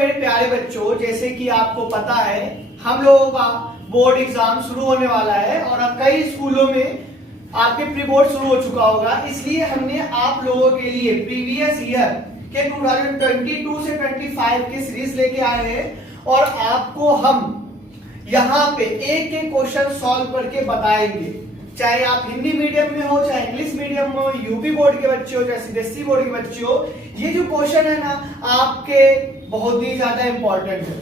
मेरे प्यारे बच्चों, जैसे कि आपको पता है हम लोगों का बोर्ड एग्जाम शुरू होने वाला है और अब कई स्कूलों में आपके प्री बोर्ड शुरू हो चुका होगा। इसलिए हमने आप लोगों के लिए प्रीवियस ईयर के 2022 से 25 के सीरीज लेके आए हैं और आपको हम यहाँ पे एक एक क्वेश्चन सॉल्व करके बताएंगे। चाहे आप हिंदी मीडियम में हो, चाहे इंग्लिश मीडियम में हो, यूपी बोर्ड के बच्चे हो, चाहे सीबीएसई बोर्ड के बच्चे हो, ये जो क्वेश्चन है ना आपके बहुत ही ज्यादा इंपॉर्टेंट है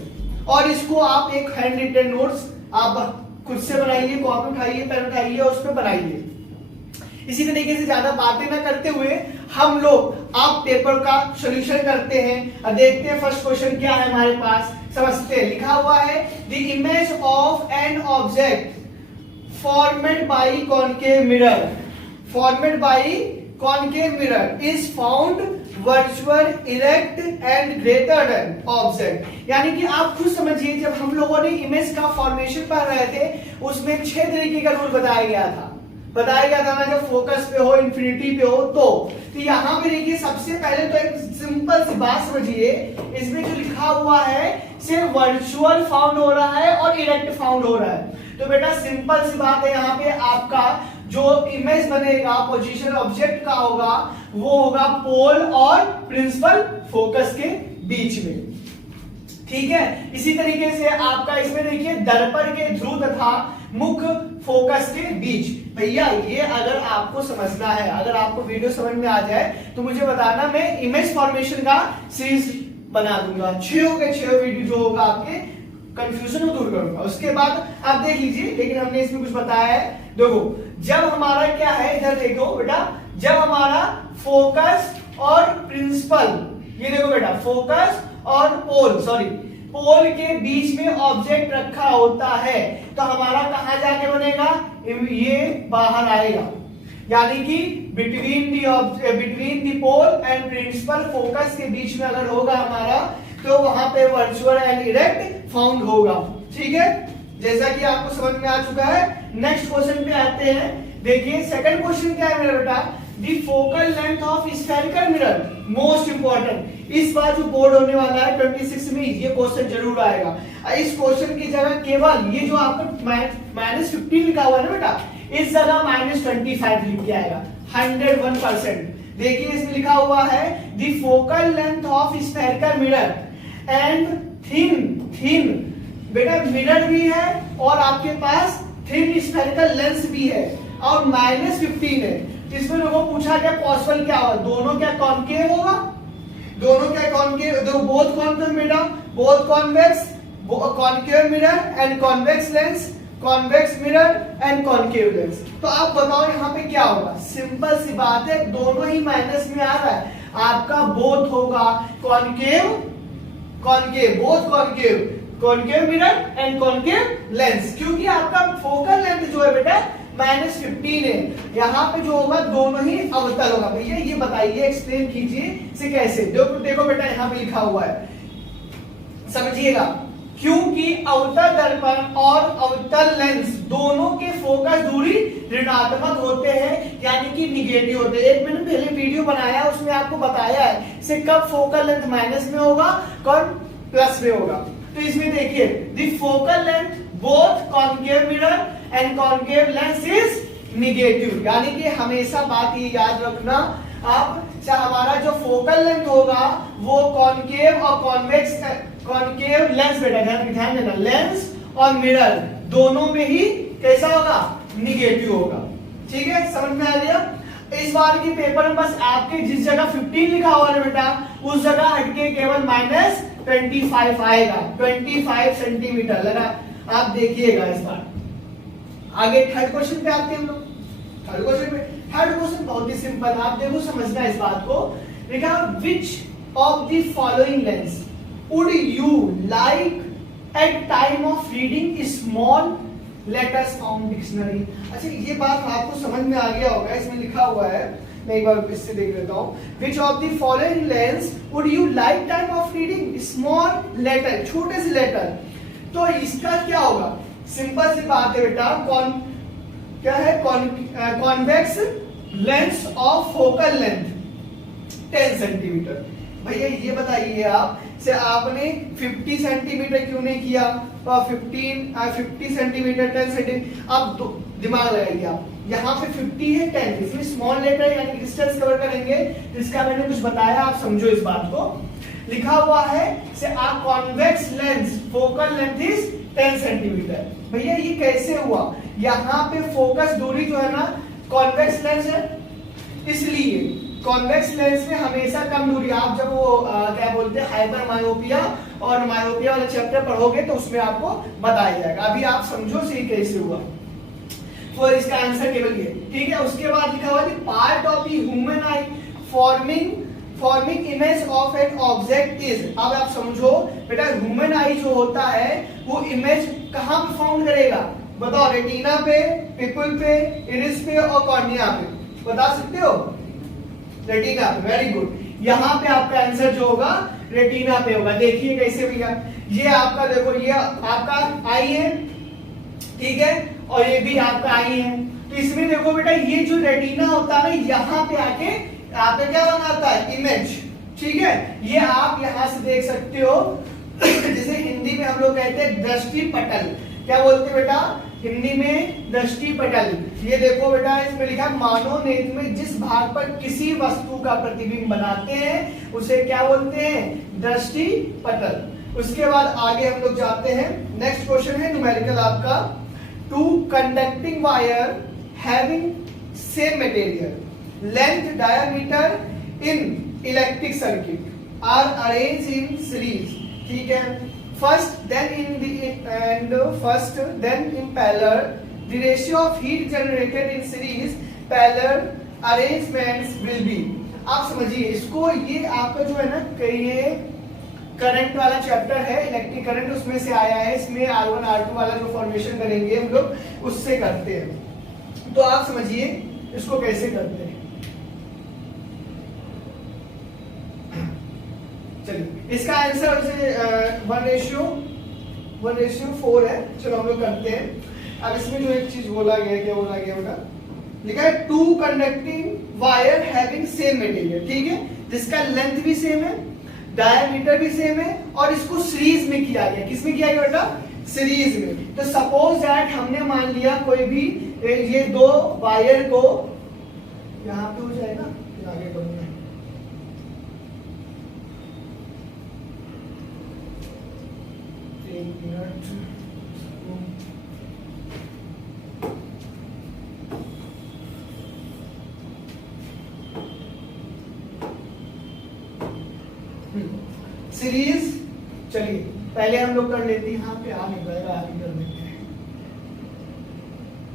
और इसको आप एक हैंड रिटन नोट्स आप खुद से बनाइए, कॉपी उठाइए, पेन उठाइए और उस पर बनाइए। इसी तरीके से ज्यादा बातें ना करते हुए हम लोग आप पेपर का सॉल्यूशन करते हैं और देखते हैं फर्स्ट क्वेश्चन क्या है हमारे पास। समझते हैं, लिखा हुआ है the image of an object formed by concave mirror, formed by concave mirror is found virtual, erect and greater than object। यानी कि आप खुद समझिए, जब हम लोगों ने इमेज का फॉर्मेशन पढ़ रहे थे उसमें 6 तरीके का रूल बताया गया था ना, जब फोकस पे हो, इंफिनिटी पे हो तो यहाँ पे देखिए सबसे पहले तो एक सिंपल सी बात समझिए, इसमें जो लिखा हुआ है सिर्फ वर्चुअल फाउंड हो रहा है और इरेक्ट फाउंड हो रहा है। तो बेटा सिंपल सी बात है, यहाँ पे आपका जो इमेज बनेगा पोजीशन ऑब्जेक्ट का होगा वो होगा पोल और प्रिंसिपल फोकस के बीच में, ठीक है। इसी तरीके से आपका इसमें देखिए दर्पण के ध्रुव तथा मुख्य फोकस के बीच। भैया ये अगर आपको समझना है, अगर आपको वीडियो समझ में आ जाए तो मुझे बताना, मैं इमेज फॉर्मेशन का सीरीज बना दूंगा। 6 वीडियो जो होगा आपके कंफ्यूजन को दूर करूंगा। उसके बाद आप देख लीजिए, लेकिन हमने इसमें कुछ बताया है। देखो जब हमारा क्या है, इधर देखो बेटा, जब हमारा फोकस और प्रिंसिपल, ये देखो बेटा फोकस और पोल के बीच में ऑब्जेक्ट रखा होता है तो हमारा कहां जाके बनेगा, ये बाहर आएगा। यानी कि between the pole and principal focus के बीच में अगर होगा हमारा तो वहां पे वर्चुअल एंड इरेक्ट फाउंड होगा, ठीक है, जैसा कि आपको समझ में आ चुका है। नेक्स्ट क्वेश्चन पे आते हैं। देखिए सेकंड क्वेश्चन क्या है मेरा बेटा, the focal length of spherical mirror, most important. इस बार जो बोर्ड होने वाला है 26 में ये क्वेश्चन जरूर आएगा। इस क्वेश्चन की जगह केवल ये जो आपका -15 लिखा हुआ है ना बेटा, इस जगह -25 लिख के आएगा 101%। देखिए इसमें लिखा हुआ है the focal length of spherical mirror and thin बेटा मिरर भी है और आपके पास थिन स्फेरिकल लेंस भी है और -15 है। इसमें लोगों को पूछा क्या पॉसिबल क्या होगा, दोनों क्या कॉनकेव होगा, दोनों क्या कॉनकेव, बोथ कॉनकेव बेटा, both convex, concave mirror and convex lens, convex mirror and concave lens. तो आप बताओ यहाँ पे क्या होगा, सिंपल सी बात है, दोनों ही माइनस में आ रहा है, आपका बोथ होगा concave both concave mirror and concave lens, क्योंकि आपका फोकल लेंथ जो है बेटा -15 है। यहाँ पे जो होगा दोनों ही अवतल होगा। भैया ये बताइए, एक्सप्लेन कीजिए इसे कैसे। देखो बेटा यहाँ पे लिखा हुआ है, समझिएगा, क्योंकि अवतल दर्पण और अवतल लेंस दोनों के फोकस दूरी ऋणात्मक होते हैं, यानी कि निगेटिव होते हैं। एक मैंने पहले वीडियो बनाया उसमें आपको बताया है से कब फोकल लेंथ माइनस में होगा, कब प्लस में होगा। तो इसमें देखिए the focal length both concave mirror and concave lens is negative, यानी कि हमेशा बात ये याद रखना आप, हमारा जो फोकल लेंथ होगा वो कॉनकेव और कॉनकेव लेंस बेटा ध्यान देना, लेंस और मिरर दोनों में ही कैसा होगा, निगेटिव होगा, ठीक है, समझ में आ गया। इस बार की पेपर में बस आपके जिस जगह 15 लिखा हुआ है बेटा उस जगह हटके केवल -25 आएगा, 25 सेंटीमीटर लगा, आप देखिएगा इस बार। आगे थर्ड क्वेश्चन पे आते हैं हम लोग। थर्ड क्वेश्चन बहुत ही सिंपल, आप देखो समझना इस बात को। देखा which of the following lens would you like at time of reading small letters found dictionary. अच्छा ये बात आपको समझ में आ गया होगा, इसमें लिखा हुआ है, मैं एक बार इससे देख लेता हूं। Which of the following lens would you like time of reading small letter, छोटे से लेटर। तो इसका क्या होगा, सिंपल सी बात है बेटा, क्या है, convex lens of focal length 10 centimetre. भैया ये बताइए आप से आपने 50 सेंटीमीटर क्यों नहीं किया, और 50 सेंटीमीटर 10 सेंटीमीटर, आप दिमाग लगाइए आप, यहाँ पे 50 है 10, इसमें स्मॉल लेटर यानी डिस्टेंस कवर करेंगे, जिसका मैंने कुछ बताया, आप समझो इस बात को। लिखा हुआ है से आ convex lens focal length is 10 centimetre. भैया ये कैसे हुआ, यहाँ पे फोकस दूरी जो है ना कॉन्वेक्स लेंस है, इसलिए कॉन्वेक्स लेंस में हमेशा कम दूरी, आप जब वो क्या बोलते हैं हाइपर मायोपिया और मायोपिया वाले चैप्टर पढ़ोगे तो उसमें आपको बताया जाएगा, अभी आप समझो से कैसे हुआ। तो इसका आंसर केवल ये, ठीक है। उसके बाद लिखा हुआ है part of the human I forming image of an object is. अब आप समझो बेटा ह्यूमन आई जो होता है वो इमेज कहां पे फाउंड करेगा, बताओ, रेटिना पे, पिपल पे, इरिस पे और कॉर्निया पे, बता सकते हो? रेटिना पे, वेरी गुड। यहाँ पे आपका आंसर जो होगा रेटिना पे होगा। देखिए कैसे भैया, ये आपका देखो, ये आपका आई है, ठीक है, और ये भी आपका आई है। तो इसमें देखो बेटा ये जो रेटिना होता है ना, यहाँ पे आके आपका क्या बनाता है, इमेज, ठीक है। ये आप यहाँ से देख सकते हो जैसे हिंदी में हम लोग कहते हैं दृष्टि पटल, क्या बोलते हैं बेटा हिंदी में, दृष्टि पटल। ये देखो बेटा इसमें लिखा मानव नेत्र में जिस भाग पर किसी वस्तु का प्रतिबिंब बनाते हैं उसे क्या बोलते हैं, दृष्टि पटल। उसके बाद आगे हम लोग जाते हैं, नेक्स्ट क्वेश्चन है न्यूमेरिकल आपका, two conducting wire having same material length diameter in electric circuit are arranged in series, ठीक है। First, then in parallel, the ratio of heat generated in series parallel arrangements will be। आप समझिए इसको, ये आपका जो है ना ये करंट वाला चैप्टर है, इलेक्ट्रिक करंट, उसमें से आया है। इसमें R1 R2 वाला जो फॉर्मेशन करेंगे हम लोग उससे करते हैं। तो आप समझिए इसको कैसे करते हैं। चलिए इसका आंसर 1:4 है। चलो हम लोग करते हैं। अब इसमें जो एक चीज बोला गया, क्या बोला गया बेटा, लिखा है two conducting wire having same material, ठीक है, जिसका लेंथ भी सेम है, डायमीटर भी सेम है, और इसको सीरीज में किया गया। किसमें किया गया बेटा, सीरीज में। तो सपोज दैट हमने मान लिया कोई भी ये दो वायर को, यहाँ पे हो जाएगा, आगे करूंगा, सीरीज। चलिए पहले हम लोग कर लेते हैं, यहाँ पे आ नहीं पाएगा, आगे कर लेते हैं,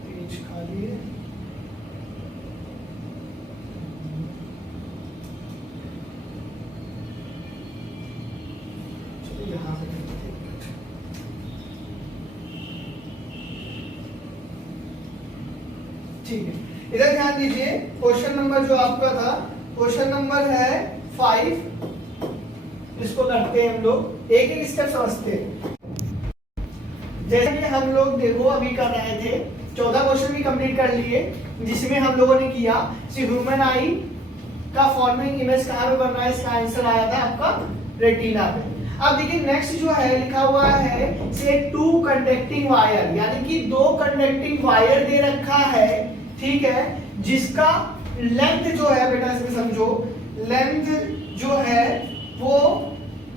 पेज खाली है। चलिए यहाँ पे ठीक है। इधर ध्यान दीजिए, क्वेश्चन नंबर जो आपका था, क्वेश्चन नंबर है 5, इसको करते हैं हम लोग, एक एक स्टेप समझते हैं। जैसे कि हम लोग देखो अभी कर रहे थे, 14 क्वेश्चन भी कंप्लीट कर लिए, जिसमें हम लोगों ने किया ह्यूमन आई का फॉर्मिंग इमेज कहाँ पे बन रहा है, इसका आंसर आया था आपका रेटिना पे। अब देखिए नेक्स्ट जो है लिखा हुआ है से टू कंडक्टिंग वायर, यानी कि दो कंडक्टिंग वायर दे रखा है, ठीक है, जिसका लेंथ जो है बेटा इसमें समझो, लेंथ जो है वो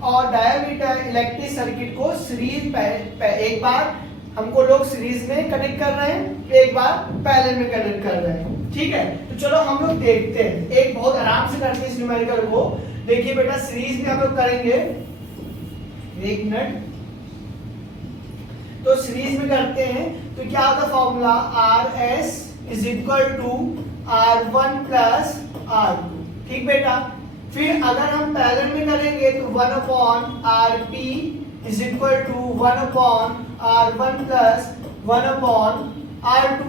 और डायमीटर इलेक्ट्रिक सर्किट को सीरीज एक बार हमको लोग सीरीज में कनेक्ट कर रहे हैं, एक बार पैरेलल में कनेक्ट कर रहे हैं, ठीक है। तो चलो हम लोग देखते हैं, एक बहुत आराम से करते हैं इस न्यूमेरिकल को। देखिए बेटा सीरीज में हम लोग करेंगे, एक मिनट, तो सीरीज में करते हैं तो क्या होता formula, RS is equal to R1 plus R2, ठीक बेटा। फिर अगर हम पैरेलल में करेंगे तो 1/RP is equal to 1/R1 plus 1/R2।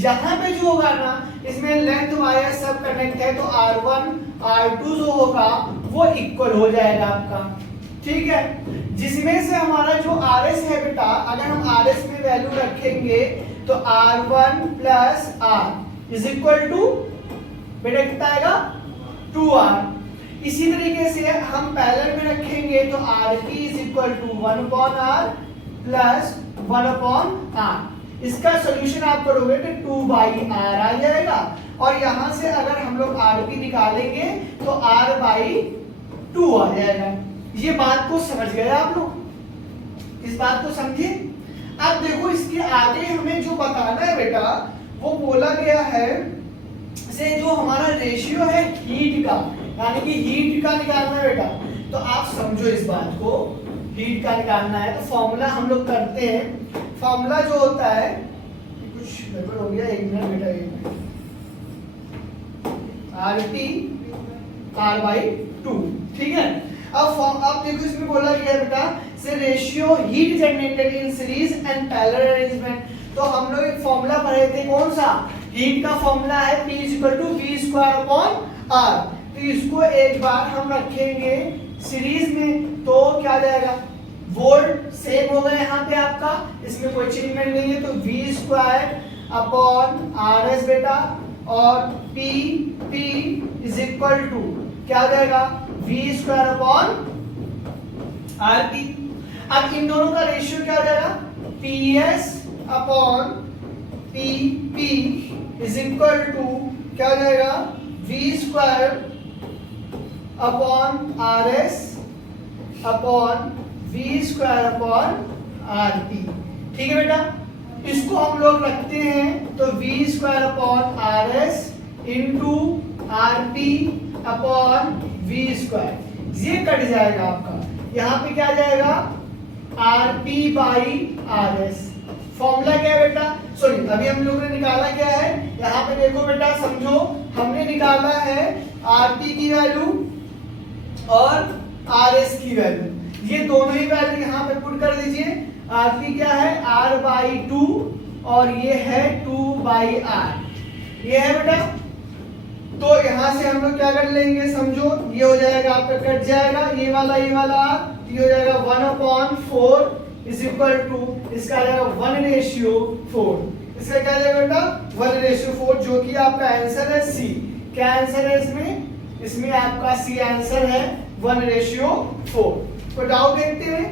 यहाँ पे जो होगा ना, इसमें लेंथ वायर सब कनेक्ट है, तो R1 R2 जो होगा वो इक्वल हो जाएगा आपका, ठीक है। जिसमें से हमारा जो RS है बेटा, अगर हम RS में वैल्यू रखेंगे तो R1 plus R is equal to बेटा कितना आएगा, 2R। इसी तरीके से हम पैरेलल में रखेंगे तो RP is equal to 1/r plus 1/r। इसका सॉल्यूशन आप करोगे तो 2/r आ जाएगा, और यहां से अगर हम लोग RP निकालेंगे तो r/2 आ जाएगा। ये बात को समझ गए आप लोग? इस बात को समझे? अब देखो इसके आगे हमें जो बताना है बेटा, वो बोला गया है से जो हमारा रेशियो है हीट का, यानी कि हीट का निकालना है बेटा। तो आप समझो इस बात को, हीट का निकालना है तो फॉर्मूला हम लोग करते हैं। फॉर्मूला जो होता है, कुछ गड़बड़ हो गया, 1 मिनट बेटा, 1 मिनट। RT r/2, ठीक है। अब देखो इसमें बोला गया बेटा से ratio heat generated in series and parallel arrangement. तो हम लोग एक फॉर्मूला पढ़े थे, कौन सा? हीट का फॉर्मूला है P = V²/R। तो इसको एक बार हम रखेंगे सीरीज में, तो क्या आ जाएगा? वोल्ट सेम हो गए यहाँ पे आपका, इसमें कोई चेंजमेंट नहीं है, तो V²/RS बेटा, और P इज इक्वल टू क्या आ जाएगा? V²/RP। अब इन दोनों का रेशियो क्या हो जाएगा? PS/PP इज इक्वल टू क्या हो जाएगा? V²/RS/V²/RP। ठीक है बेटा, इसको हम लोग रखते हैं तो V²/RS इंटू RP/V², ये कट जाएगा आपका। यहाँ पे क्या आ जाएगा? RP/RS। फॉर्मूला क्या है बेटा? सॉरी, अभी हम लोगों ने निकाला क्या है? यहाँ पे देखो बेटा, समझो, हमने निकाला है RP की वैल्यू और RS की वैल्यू। ये दोनों ही वैल्यू यहाँ पे पुट कर दीजिए। RP क्या है? R/2, और ये है 2/R। ये है बेटा। तो यहाँ से हम लोग क्या कर लेंगे, समझो, ये हो जाएगा आपका, कट जाएगा ये वाला, ये हो जाएगा 1/4 इज इक्वल टू, इसका आ जाएगा 1/4। इसका क्या जाएगा बेटा? 1/4, जो कि आपका आंसर है C। क्या आंसर है इसमें? इसमें आपका C आंसर है 1/4। कोई डाउट देखते हुए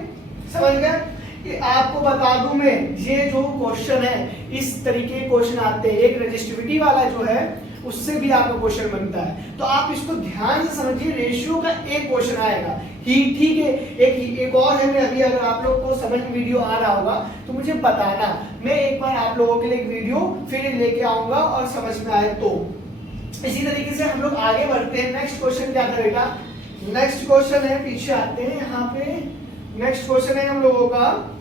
समझ गए? कि आपको बता दूं मैं, ये जो क्वेश्चन है, इस तरीके के क्वेश्चन आते हैं। एक रेजिस्टिविटी वाला जो है उससे भी आपका क्वेश्चन बनता है, तो आप इसको ध्यान से समझिए। रेशियो का एक क्वेश्चन आएगा ही, ठीक है। एक और है, मैं अभी अगर आप लोग को समझ में वीडियो आ रहा होगा तो मुझे बताना, मैं एक बार आप लोगों के लिए एक वीडियो फिर लेके आऊंगा और समझ में आए तो। इसी तरीके से हम लोग आगे बढ़ते हैं। नेक्स्ट क्वेश्चन क्या था बेटा? नेक्स्ट क्वेश्चन है, पीछे आते हैं, यहाँ पे नेक्स्ट क्वेश्चन है हम लोगों का,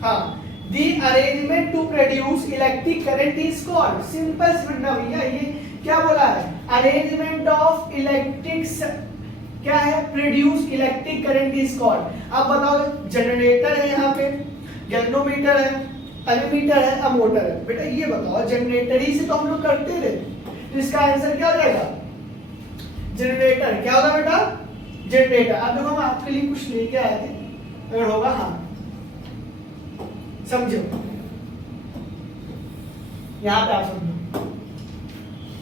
हाँ, The arrangement to produce electric current is called। Simple समझना भैया, ये क्या बोला है? अरेंजमेंट ऑफ इलेक्ट्रिक क्या है? Produce electric current is called. अब बताओ, जनरेटर है यहाँ पे, गैल्वेनोमीटर है, एमीमीटर है, अब मोटर है। बेटा ये बताओ, जनरेटर ही से तो हम लोग करते थे, तो इसका आंसर क्या हो जाएगा? जनरेटर। क्या होगा बेटा? जनरेटर। अब देखो, हम आपके लिए कुछ लेके आए थे, अगर होगा, हाँ समझो, यहाँ पे आप समझो,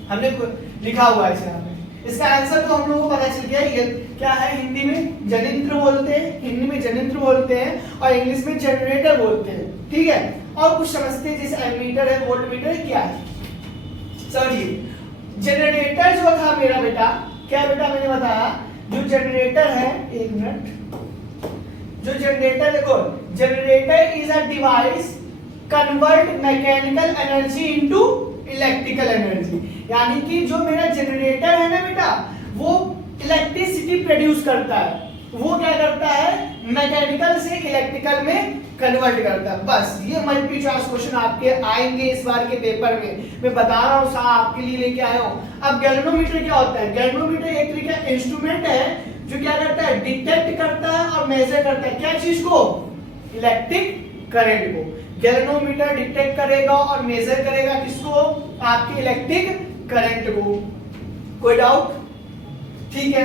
हमने लिखा हुआ है यहाँ पे। इसका आंसर तो हम लोगों को पता चल गया। ये क्या है? हिंदी में जनित्र बोलते हैं, हिंदी में जनित्र बोलते हैं, और इंग्लिश में जनरेटर बोलते हैं, ठीक है। और कुछ समझते हैं, जैसे एमीटर है, वोल्टमीटर, क्या है समझिए। जनरेटर जो था मेरा बेटा, क्या बेटा मैंने बताया, जो जनरेटर है, 1 मिनट, जो जनरेटर, देखो, generator is a device convert mechanical energy into electrical energy. यानी कि जो मेरा जनरेटर है ना बेटा, वो इलेक्ट्रिसिटी प्रोड्यूस करता है। वो क्या करता है? मैकेनिकल से इलेक्ट्रिकल में कन्वर्ट करता है। बस ये मल्टीपल चॉइस क्वेश्चन आपके आएंगे इस बार के पेपर में, मैं बता रहा हूँ, साहब आपके लिए लेके आया हूँ। अब गैल्वेनोमीटर क्या होता है? गैल्वेनोमीटर एक तरीके का इंस्ट्रूमेंट है जो क्या करता है? डिटेक्ट करता है और मेजर करता है। क्या चीज को? इलेक्ट्रिक करंट को। गैल्वेनोमीटर डिटेक्ट करेगा और मेजर करेगा किसको? आपके इलेक्ट्रिक करंट को। कोई डाउट? ठीक है।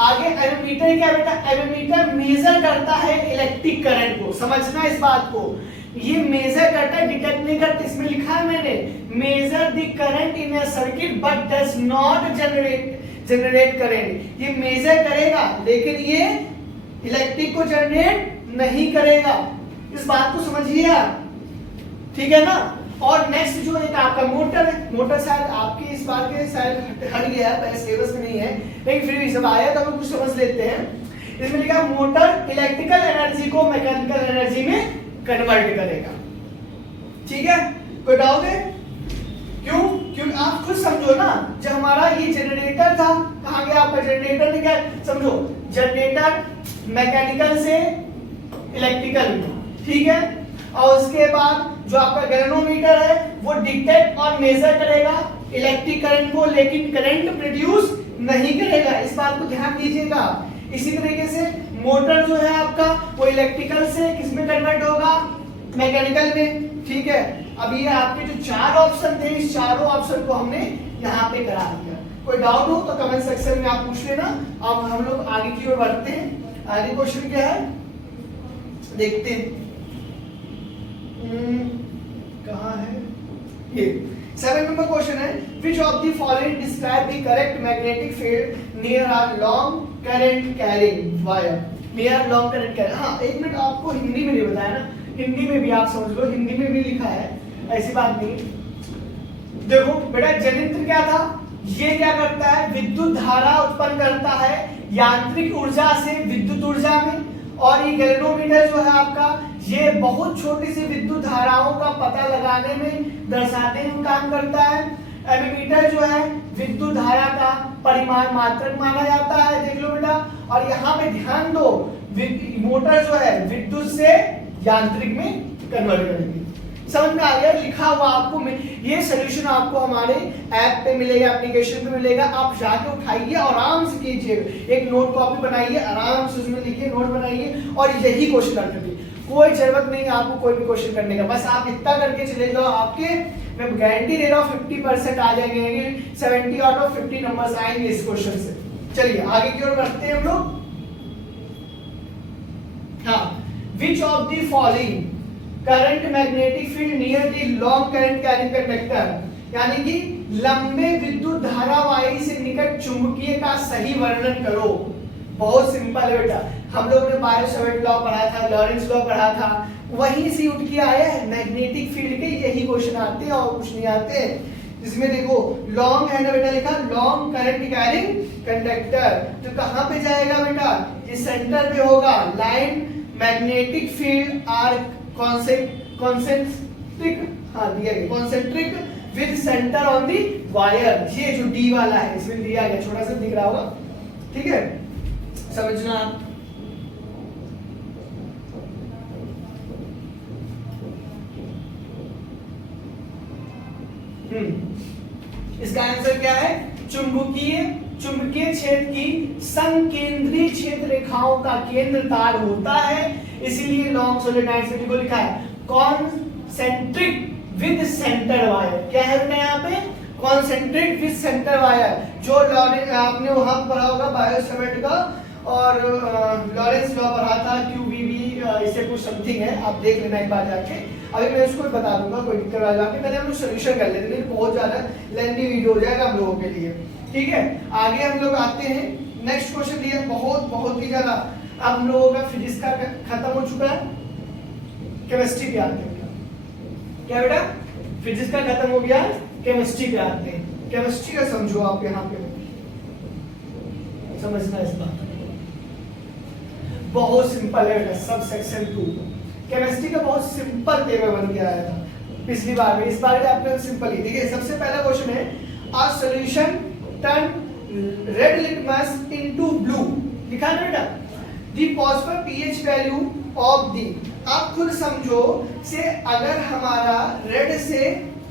आगे एमीमीटर क्या बेटा? एमीमीटर मेजर करता है इलेक्ट्रिक करंट को। समझना इस बात को, ये मेजर करता है, डिटेक्ट नहीं करता। इसमें लिखा है मैंने, measure the current in a circuit but does not generate generate करेंगे। ये मेजर करेगा लेकिन ये इलेक्ट्रिक को जनरेट नहीं करेगा। इस बात को समझिए आप, ठीक है ना। और नेक्स्ट जो एक आपका मोटर है, मोटर शायद आपके इस बार के शायद हट गया है, सिलेबस में नहीं है, लेकिन फिर भी सब आया तो हम कुछ समझ लेते हैं। इसमें लिखा मोटर इलेक्ट्रिकल एनर्जी को मैकेनिकल एनर्जी में कन्वर्ट करेगा, ठीक है। कोई डाउट है? क्यों? क्योंकि आप खुद समझो ना, जब हमारा ये जनरेटर था, कहाँ गया आपका जनरेटर? ने क्या समझो, जनरेटर मैकेनिकल से इलेक्ट्रिकल में, ठीक है। और उसके बाद जो आपका गैल्वेनोमीटर है वो डिटेक्ट और मेजर करेगा इलेक्ट्रिक करंट को, लेकिन करंट प्रोड्यूस नहीं करेगा। इस बात को ध्यान दीजिएगा। इसी तरीके से मोटर जो है आपका वो इलेक्ट्रिकल से किस में कन्वर्ट होगा? मैकेनिकल में, ठीक है। अब ये आपके जो चार ऑप्शन थे, इस चारों ऑप्शन को हमने यहाँ पे करा दिया। कोई डाउट हो तो कमेंट सेक्शन में आप पूछ लेना। अब हम लोग आगे की ओर बढ़ते हैं। आगे क्वेश्चन क्या है देखते हैं। कहाँ है ये? 7 नंबर क्वेश्चन है, which of the following describe the correct magnetic field near a long current carrying wire? near long current carrying, हाँ एक मिनट, आपको हिंदी में नहीं बताया ना, हिंदी में भी आप समझ लो, हिंदी में भी लिखा है, ऐसी बात नहीं। देखो बेटा, जनित्र क्या था? ये क्या करता है? विद्युत धारा उत्पन्न करता है यांत्रिक ऊर्जा से विद्युत ऊर्जा में। और ये गैल्वेनोमीटर जो है आपका, ये बहुत छोटी सी विद्युत धाराओं का पता लगाने में, दर्शाने में काम करता है। एमीमीटर जो है विद्युत धारा का परिमाण मात्रक माना जाता है, देख लो बेटा। और यहाँ पे ध्यान दो, मोटर जो है विद्युत से यांत्रिक में कन्वर्ट करेंगे। समझ में आ गया? लिखा हुआ आपको ये सोल्यूशन आपको हमारे ऐप पे मिलेगा, एप्लीकेशन पे मिलेगा। आप जाके उठाइए, आराम से कीजिए, एक नोट कॉपी बनाइए, आराम से उसमें लिखिए, नोट बनाइए और यही क्वेश्चन करते थे। कोई जरूरत नहीं आपको कोई भी क्वेश्चन करने का, बस आप इतना करके चले जाओ, आपके मैं गारंटी दे रहा हूँ 50% आ जाएंगे, 70 आउट ऑफ 50 नंबर्स आएंगे इस क्वेश्चन से। चलिए आगे की ओर बढ़ते हैं हम लोग। हाँ, which of the following current magnetic field near the long current carrying conductor, यानी कि लंबे विद्युत धारावाही से निकट चुंबकीय का सही वर्णन करो। बहुत सिंपल है बेटा, हम लोग ने बायो-सैवर्ट लॉ पढ़ा था, लॉरेंस लॉ पढ़ा था, वहीं से उठ के आया है। मैग्नेटिक फील्ड के यही क्वेश्चन आते हैं और कुछ नहीं आते। इसमें देखो लॉन्ग है ना बेटा, लिखा लॉन्ग करंट कैरिंग कंडक्टर, तो कहाँ पे जाएगा बेटा? ये सेंटर पे होगा। Line magnetic field are concentric, हाँ दिया गया, concentric with center on the wire. ये जो डी वाला है इसमें दिया गया, छोटा सा दिख रहा होगा, ठीक है, समझना आप। इसका आंसर क्या है? चुंबकीय क्षेत्र की संकेंद्रीय क्षेत्र रेखाओं का केंद्र तार होता है, इसीलिए लॉन्ग सोलेनॉइड से लिखा है कॉन्सेंट्रिक विद सेंटर वायर। क्या है बेटा यहाँ पे? Concentric with centre wire. जो आपने वहां पढ़ा होगा बायो-सैवर्ट का और लॉरेंस लॉ पढ़ा था, QVB इसे कुछ समथिंग है, आप देख लेना एक बार जाके। अभी मैं इसको बता दूंगा, कोई दिक्कत आ जाए, पहले हम लोग सोल्यूशन कर लेते हैं, बहुत ज्यादा लेंथी वीडियो हो जाएगा हम लोगों के लिए, ठीक है। आगे हम लोग आते हैं, नेक्स्ट क्वेश्चन दिया बहुत ही ज्यादा। अब हम लोगों का फिजिक्स का खत्म हो चुका है, केमिस्ट्री पे आते हैं। क्या बेटा? फिजिक्स का खत्म हो गया, केमिस्ट्री पे आते हैं। केमिस्ट्री का समझो आप, यहाँ पे समझना इस बात बहुत सिंपल है। सब सेक्शन 2 केमिस्ट्री का बहुत सिंपल पेपर बन के आया था पिछली बार में, इस बार भी आपका सिंपल ही। देखिए सबसे पहला क्वेश्चन है, a solution turn red litmus into blue, लिखा है बेटा। The possible pH value of the, आप खुद समझो से अगर हमारा रेड से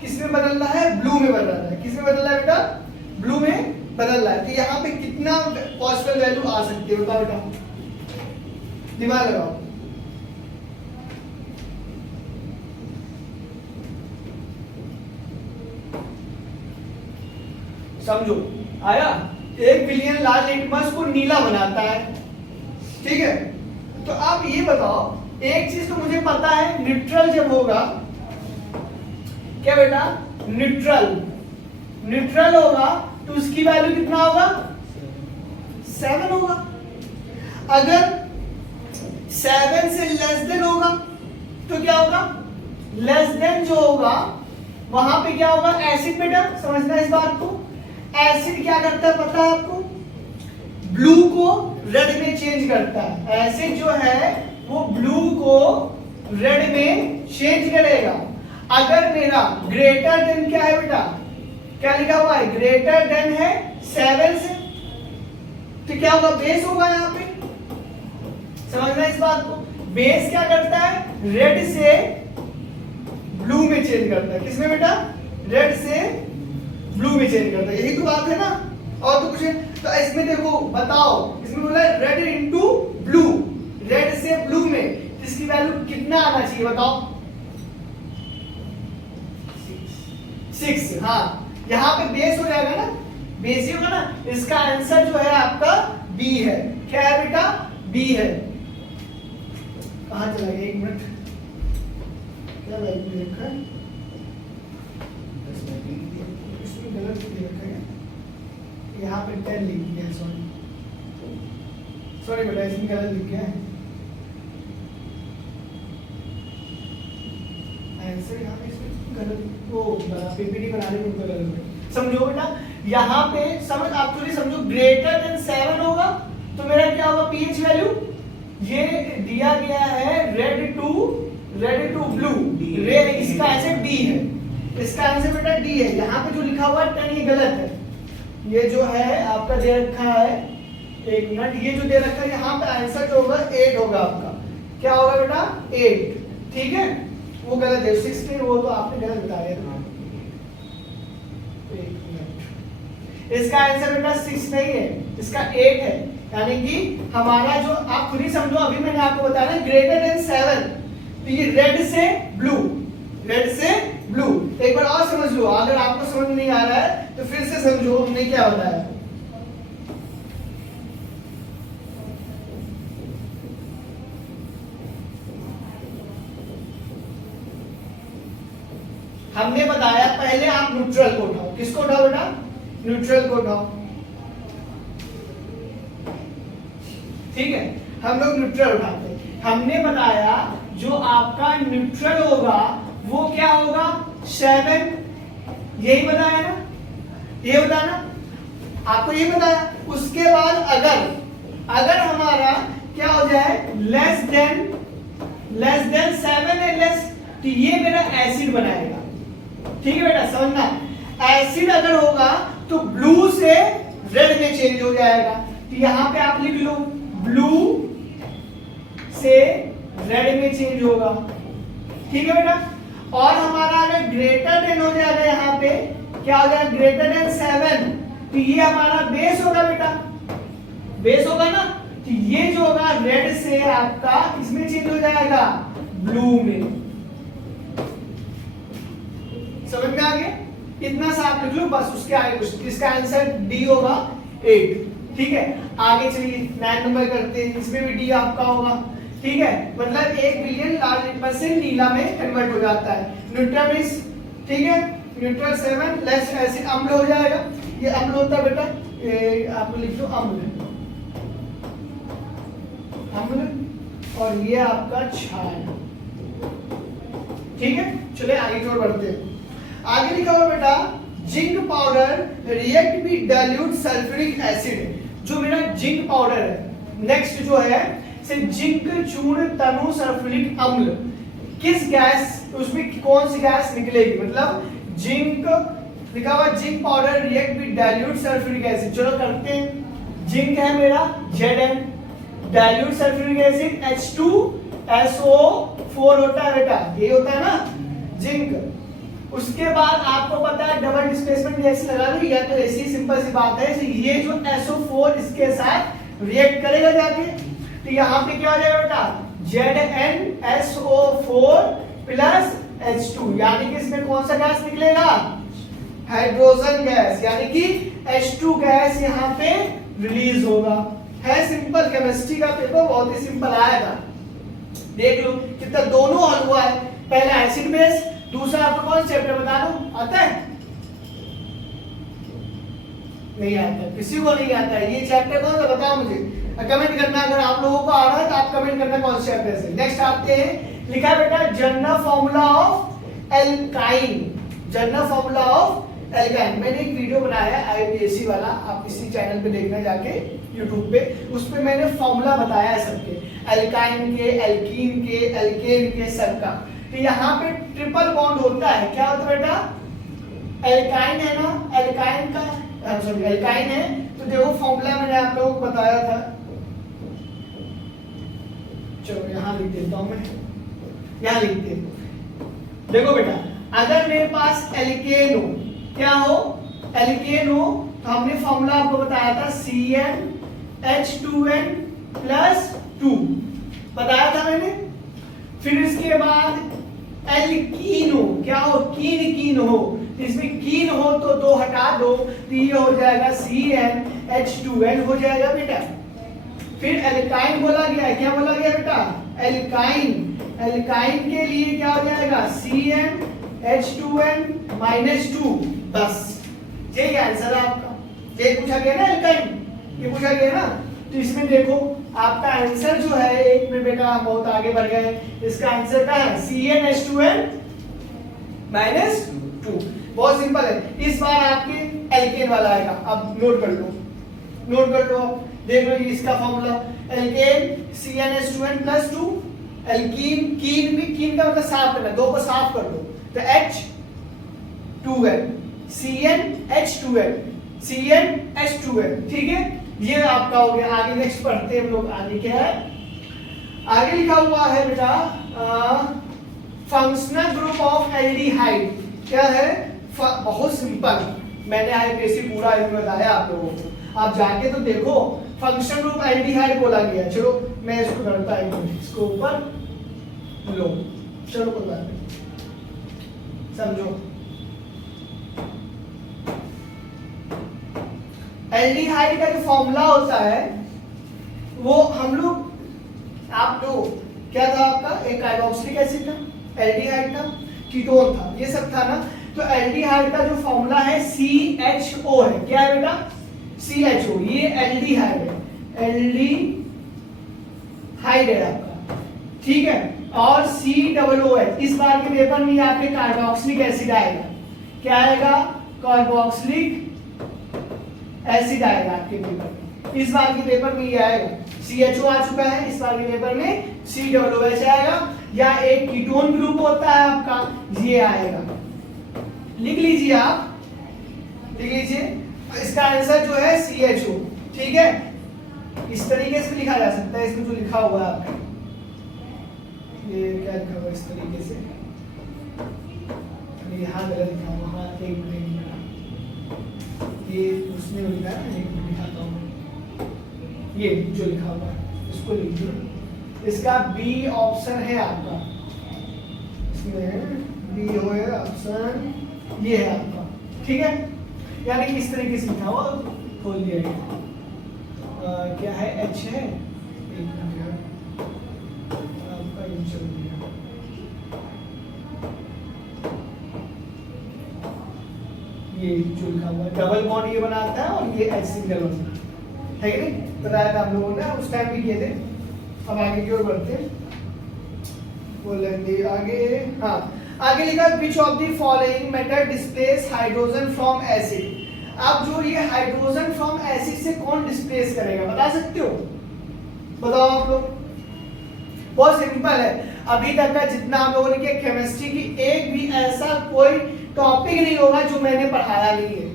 किस में बदल रहा है? ब्लू में बदल रहा है। किस में बदल रहा है बेटा? ब्लू में बदल रहा है। तो यहाँ पे कितना पॉसिबल वैल्यू आ सकती है बताओ बेटा, दिमाग लगाओ। समझो आया? 1 बिलियन लाल लिटमस को नीला बनाता है, ठीक है। तो आप ये बताओ, एक चीज तो मुझे पता है, न्यूट्रल जब होगा, क्या बेटा? न्यूट्रल होगा तो उसकी वैल्यू कितना होगा? 7 होगा। अगर 7 से लेस देन होगा तो क्या होगा, लेस देन जो होगा वहां पे क्या होगा, एसिड। बेटा समझना इस बात को, एसिड क्या करता है पता है आपको, ब्लू को रेड में चेंज करता है। एसिड जो है वो ब्लू को रेड में चेंज करेगा। अगर मेरा ग्रेटर देन क्या है बेटा, क्या लिखा हुआ है, ग्रेटर देन है 7 से, तो क्या होगा, बेस होगा यहाँ पे। समझना इस बात को, बेस क्या करता है, रेड से ब्लू में चेंज करता है। किसमें बेटा, रेड से ब्लू में चेंज करता है, यही तो बात है ना। और तो कुछ है, तो इसमें देखो बताओ, इसमें बोला है रेड इनटू ब्लू, रेड से ब्लू में इसकी वैल्यू कितना आना चाहिए बताओ, 6। हाँ यहाँ पे बेस हो जाएगा ना, बेस ही होगा ना। इसका आंसर जो है आपका बी है। क्या है बेटा, बी है। कहां चला गया, 1 मिनट, क्या वैल्यू लिखा है, इसमें गलत लिखा है, यहाँ पे 10 लिख दिया, सॉरी बेटा, इसमें गलत लिख गया है आंसर, यहाँ पे इसमें गलत, वो पीपीटी बनाने में गलत है। समझो बेटा, यहाँ पे समझ आप थोड़ी समझो, ग्रेटर देन 7 होगा तो मेरा क्या होगा, पीएच वैल्यू, ये दिया गया है रेड टू ब्लू, रेड, इसका आंसर डी है, इसका आंसर बेटा डी है। यहाँ पे जो लिखा हुआ है 10 ये गलत है, ये जो है आपका दे रखा है, 1 मिनट, ये जो दे रखा है यहाँ पे आंसर जो होगा 8 होगा आपका। क्या होगा बेटा, 8, ठीक है, वो गलत है, 16 वो तो आपने गलत बताया था। इसका आंसर बेटा 6 नहीं है, इसका 8 है। यानी कि हमारा जो, आप खुद ही समझो, अभी मैंने आपको बताया ना ग्रेटर देन 7, तो ये रेड से ब्लू, रेड से ब्लू। एक बार और समझ लो, अगर आपको समझ नहीं आ रहा है तो फिर से समझो हमने क्या बताया। हमने बताया पहले आप न्यूट्रल को उठाओ, किसको उठाओ बेटा, न्यूट्रल को उठाओ, ठीक है, हम लोग न्यूट्रल उठाते हैं। हमने बताया जो आपका न्यूट्रल होगा वो क्या होगा, 7, यही बताया ना, ये बताया ना आपको, ये बताया। उसके बाद अगर हमारा क्या हो जाए, लेस देन 7 है, लेस, तो ये मेरा एसिड बनाएगा, ठीक है बेटा, समझना। एसिड अगर होगा तो ब्लू से रेड में चेंज हो जाएगा, तो यहां पे आप लिख लो ब्लू से रेड में चेंज होगा, ठीक है बेटा। और हमारा अगर ग्रेटर देन हो जाएगा, यहाँ पे क्या हो जाएगा, ग्रेटर देन 7, तो ये हमारा बेस होगा बेटा, बेस होगा ना, तो ये जो होगा रेड से आपका इसमें चेंज हो जाएगा ब्लू में। समझ में आ गया, इतना सा आप लिख लो बस, उसके आगे कुछ, इसका आंसर डी होगा 8, ठीक है। आगे चलिए 9 नंबर करते हैं, इसमें भी डी आपका होगा, ठीक है, मतलब 1 बिलियन % नीला में कन्वर्ट हो जाता है। न्यूट्रल इज, ठीक है, न्यूट्रल 7 लेस एसिड, अम्ल हो जाएगा, ये अम्ल होता है बेटा, आप लिख दो अम्ल, और ये आपका क्षार, ठीक है। चलिए आगे की ओर बढ़ते हैं। आगे लिखा हुआ बेटा, zinc powder react with dilute sulphuric acid, जो मेरा जिंक पाउडर है। नेक्स्ट जो है से जिंक चूर्ण तनु सल्फ्यूरिक अम्ल, किस गैस, उसमें कौन सी गैस निकलेगी, मतलब जिंक लिखा हुआ zinc powder react with dilute sulphuric acid. चलो करते हैं, जिंक है मेरा Zn, dilute sulphuric acid H2SO4 होता है बेटा, ये होता है ना जिंक। उसके बाद आपको पता है डबल डिस्प्लेसमेंट गैस लगा दो, या तो ऐसी सिंपल सी बात है, ये जो SO4 इसके साथ रिएक्ट करेगा जाके, तो यहाँ पे क्या हो जाएगा बेटा, ZnSO4 प्लस H2, यानी कि इसमें कौन सा गैस निकलेगा, हाइड्रोजन गैस, यानी कि H2 गैस यहाँ पे रिलीज होगा। है सिंपल, केमिस्ट्री का पेपर बहुत ही सिंपल आया था, देख लो कितना दोनों हल हुआ है। पहला एसिड बेस, दूसरा आपको कौन चैप्टर बता दो आता है, नहीं आता, किसी को नहीं आता है। ये चैप्टर कौन सा बताओ मुझे, कमेंट करना। अगर आप लोगों को आ रहा है तो आप कमेंट करना कौन से चैप्टर से। नेक्स्ट आते हैं, लिखा है बेटा general formula of alkyne. General formula of alkyne, मैंने एक वीडियो बनाया है IUPAC वाला, आप इसी चैनल पे देखना जाके यूट्यूब पे, उस पे मैंने फॉर्मूला बताया है सबके, एल्काइन के, एल्कीन के, एल्केन के, सबका। तो यहाँ पे ट्रिपल बॉन्ड होता है, क्या होता है बेटा, एल्काइन है ना, एल्काइन का सॉरी एल्काइन है। तो देखो फॉर्मूला मैंने आप लोगों को बताया था, चलो यहाँ लिख देता हूं मैं, यहाँ लिखते हैं। देखो बेटा, अगर मेरे पास एल्केन हो, क्या हो, एल्केन हो, तो हमने फॉर्मूला आपको बताया था CnH2n प्लस 2 बताया था मैंने। फिर इसके बाद एल्कीन हो, क्या हो, कीन कीन हो, इसमें कीन हो तो 2 हटा दो, तो ये हो जाएगा CnH2n हो जाएगा बेटा। फिर एल्काइन बोला गया है, क्या बोला गया बेटा, एल्काइन, एल्काइन के लिए क्या हो जाएगा CnH2n माइनस 2, बस ये आंसर है आपका। ये पूछा गया ना एल्काइन, ये पूछा गया ना। तो इसमें देखो आपका आंसर जो है, एक में बेटा बहुत आगे बढ़ गए, इसका आंसर क्या है CnH2n माइनस 2, बहुत सिंपल है। इस बार आपके एल्केन वाला आएगा, अब नोट कर लो, नोट कर लो, देख लो ये इसका formula, alkene CnH2n plus 2, alkene, कीन भी, कीन का मतलब साफ करना, 2 को साफ कर दो, तो H2n, CnH2n, CnH2n, ठीक है, ये आपका हो गया। आगे नेक्स्ट पढ़ते हैं हम लोग, आगे क्या है, आगे लिखा हुआ है बेटा फंक्शनल ग्रुप ऑफ एल्डिहाइड, क्या है, बहुत सिंपल, मैंने IUPAC पूरा इसमें बताया आप लोगों को, आप जाके तो देखो, फंक्शनल ग्रुप एल्डिहाइड बोला गया। चलो मैं इसको करता हूं, इसको ऊपर लो, चलो कोई बात नहीं, समझो। एल्डिहाइड का जो फॉर्मूला होता है वो हम लोग, आप लोग क्या था आपका, एक कार्बोक्सिलिक एसिड था, एल्डिहाइड था, कीटोन था, ये सब था ना। तो एल्डिहाइड का जो फॉर्मूला है CHO है, क्या है बेटा, CHO, ये एल्डिहाइड है, एल्डिहाइड है आपका, ठीक है। और COOH, इस बार के पेपर में आपके कार्बोक्सिलिक एसिड आएगा, क्या आएगा, कार्बोक्सिलिक एसिड आएगा आपके पेपर में, इस बार के पेपर में ये आएगा। CHO आ चुका है, इस बार के पेपर में COOH आएगा, या एक कीटोन ग्रुप होता है आपका, ये आएगा, लिख लीजिए आप, लिख लीजिए। इसका आंसर जो है CHO, ठीक है, इस तरीके से लिखा जा सकता है, इसमें जो लिखा हुआ है आपका, ये क्या लिखा हुआ इस तरीके से, यहाँ गलत लिखा हुआ, हाँ एक मिनट, ये उसने लिखा है, एक मिनट दिखाता हूँ, ये जो लिखा हुआ है इसको लिखिए, इसका B ऑप्शन है आपका, इसमें B हो ऑप्शन, ये है आपका, ठीक है, यानी कि इस तरीके से लिखा हुआ, खोल दिया गया, क्या है H है, एक मिनट आपका ये चल दिया, ये जो लिखा हुआ है डबल बॉन्ड ये बनाता है, और ये H सिंगल होता है, ठीक है, बताया था हम लोगों ने, उस टाइम भी किए थे। अब आगे की ओर बढ़ते हैं, बोलेंगे आगे, हाँ आगे लिखा विच of the following method displace hydrogen from acid. अब जो ये हाइड्रोजन फ्रॉम एसिड से कौन डिस्प्लेस करेगा, बता सकते हो, बताओ आप लोग। बहुत सिंपल है, अभी तक का जितना हम लोगों ने किया केमिस्ट्री की, एक भी ऐसा कोई टॉपिक नहीं होगा जो मैंने पढ़ाया नहीं है,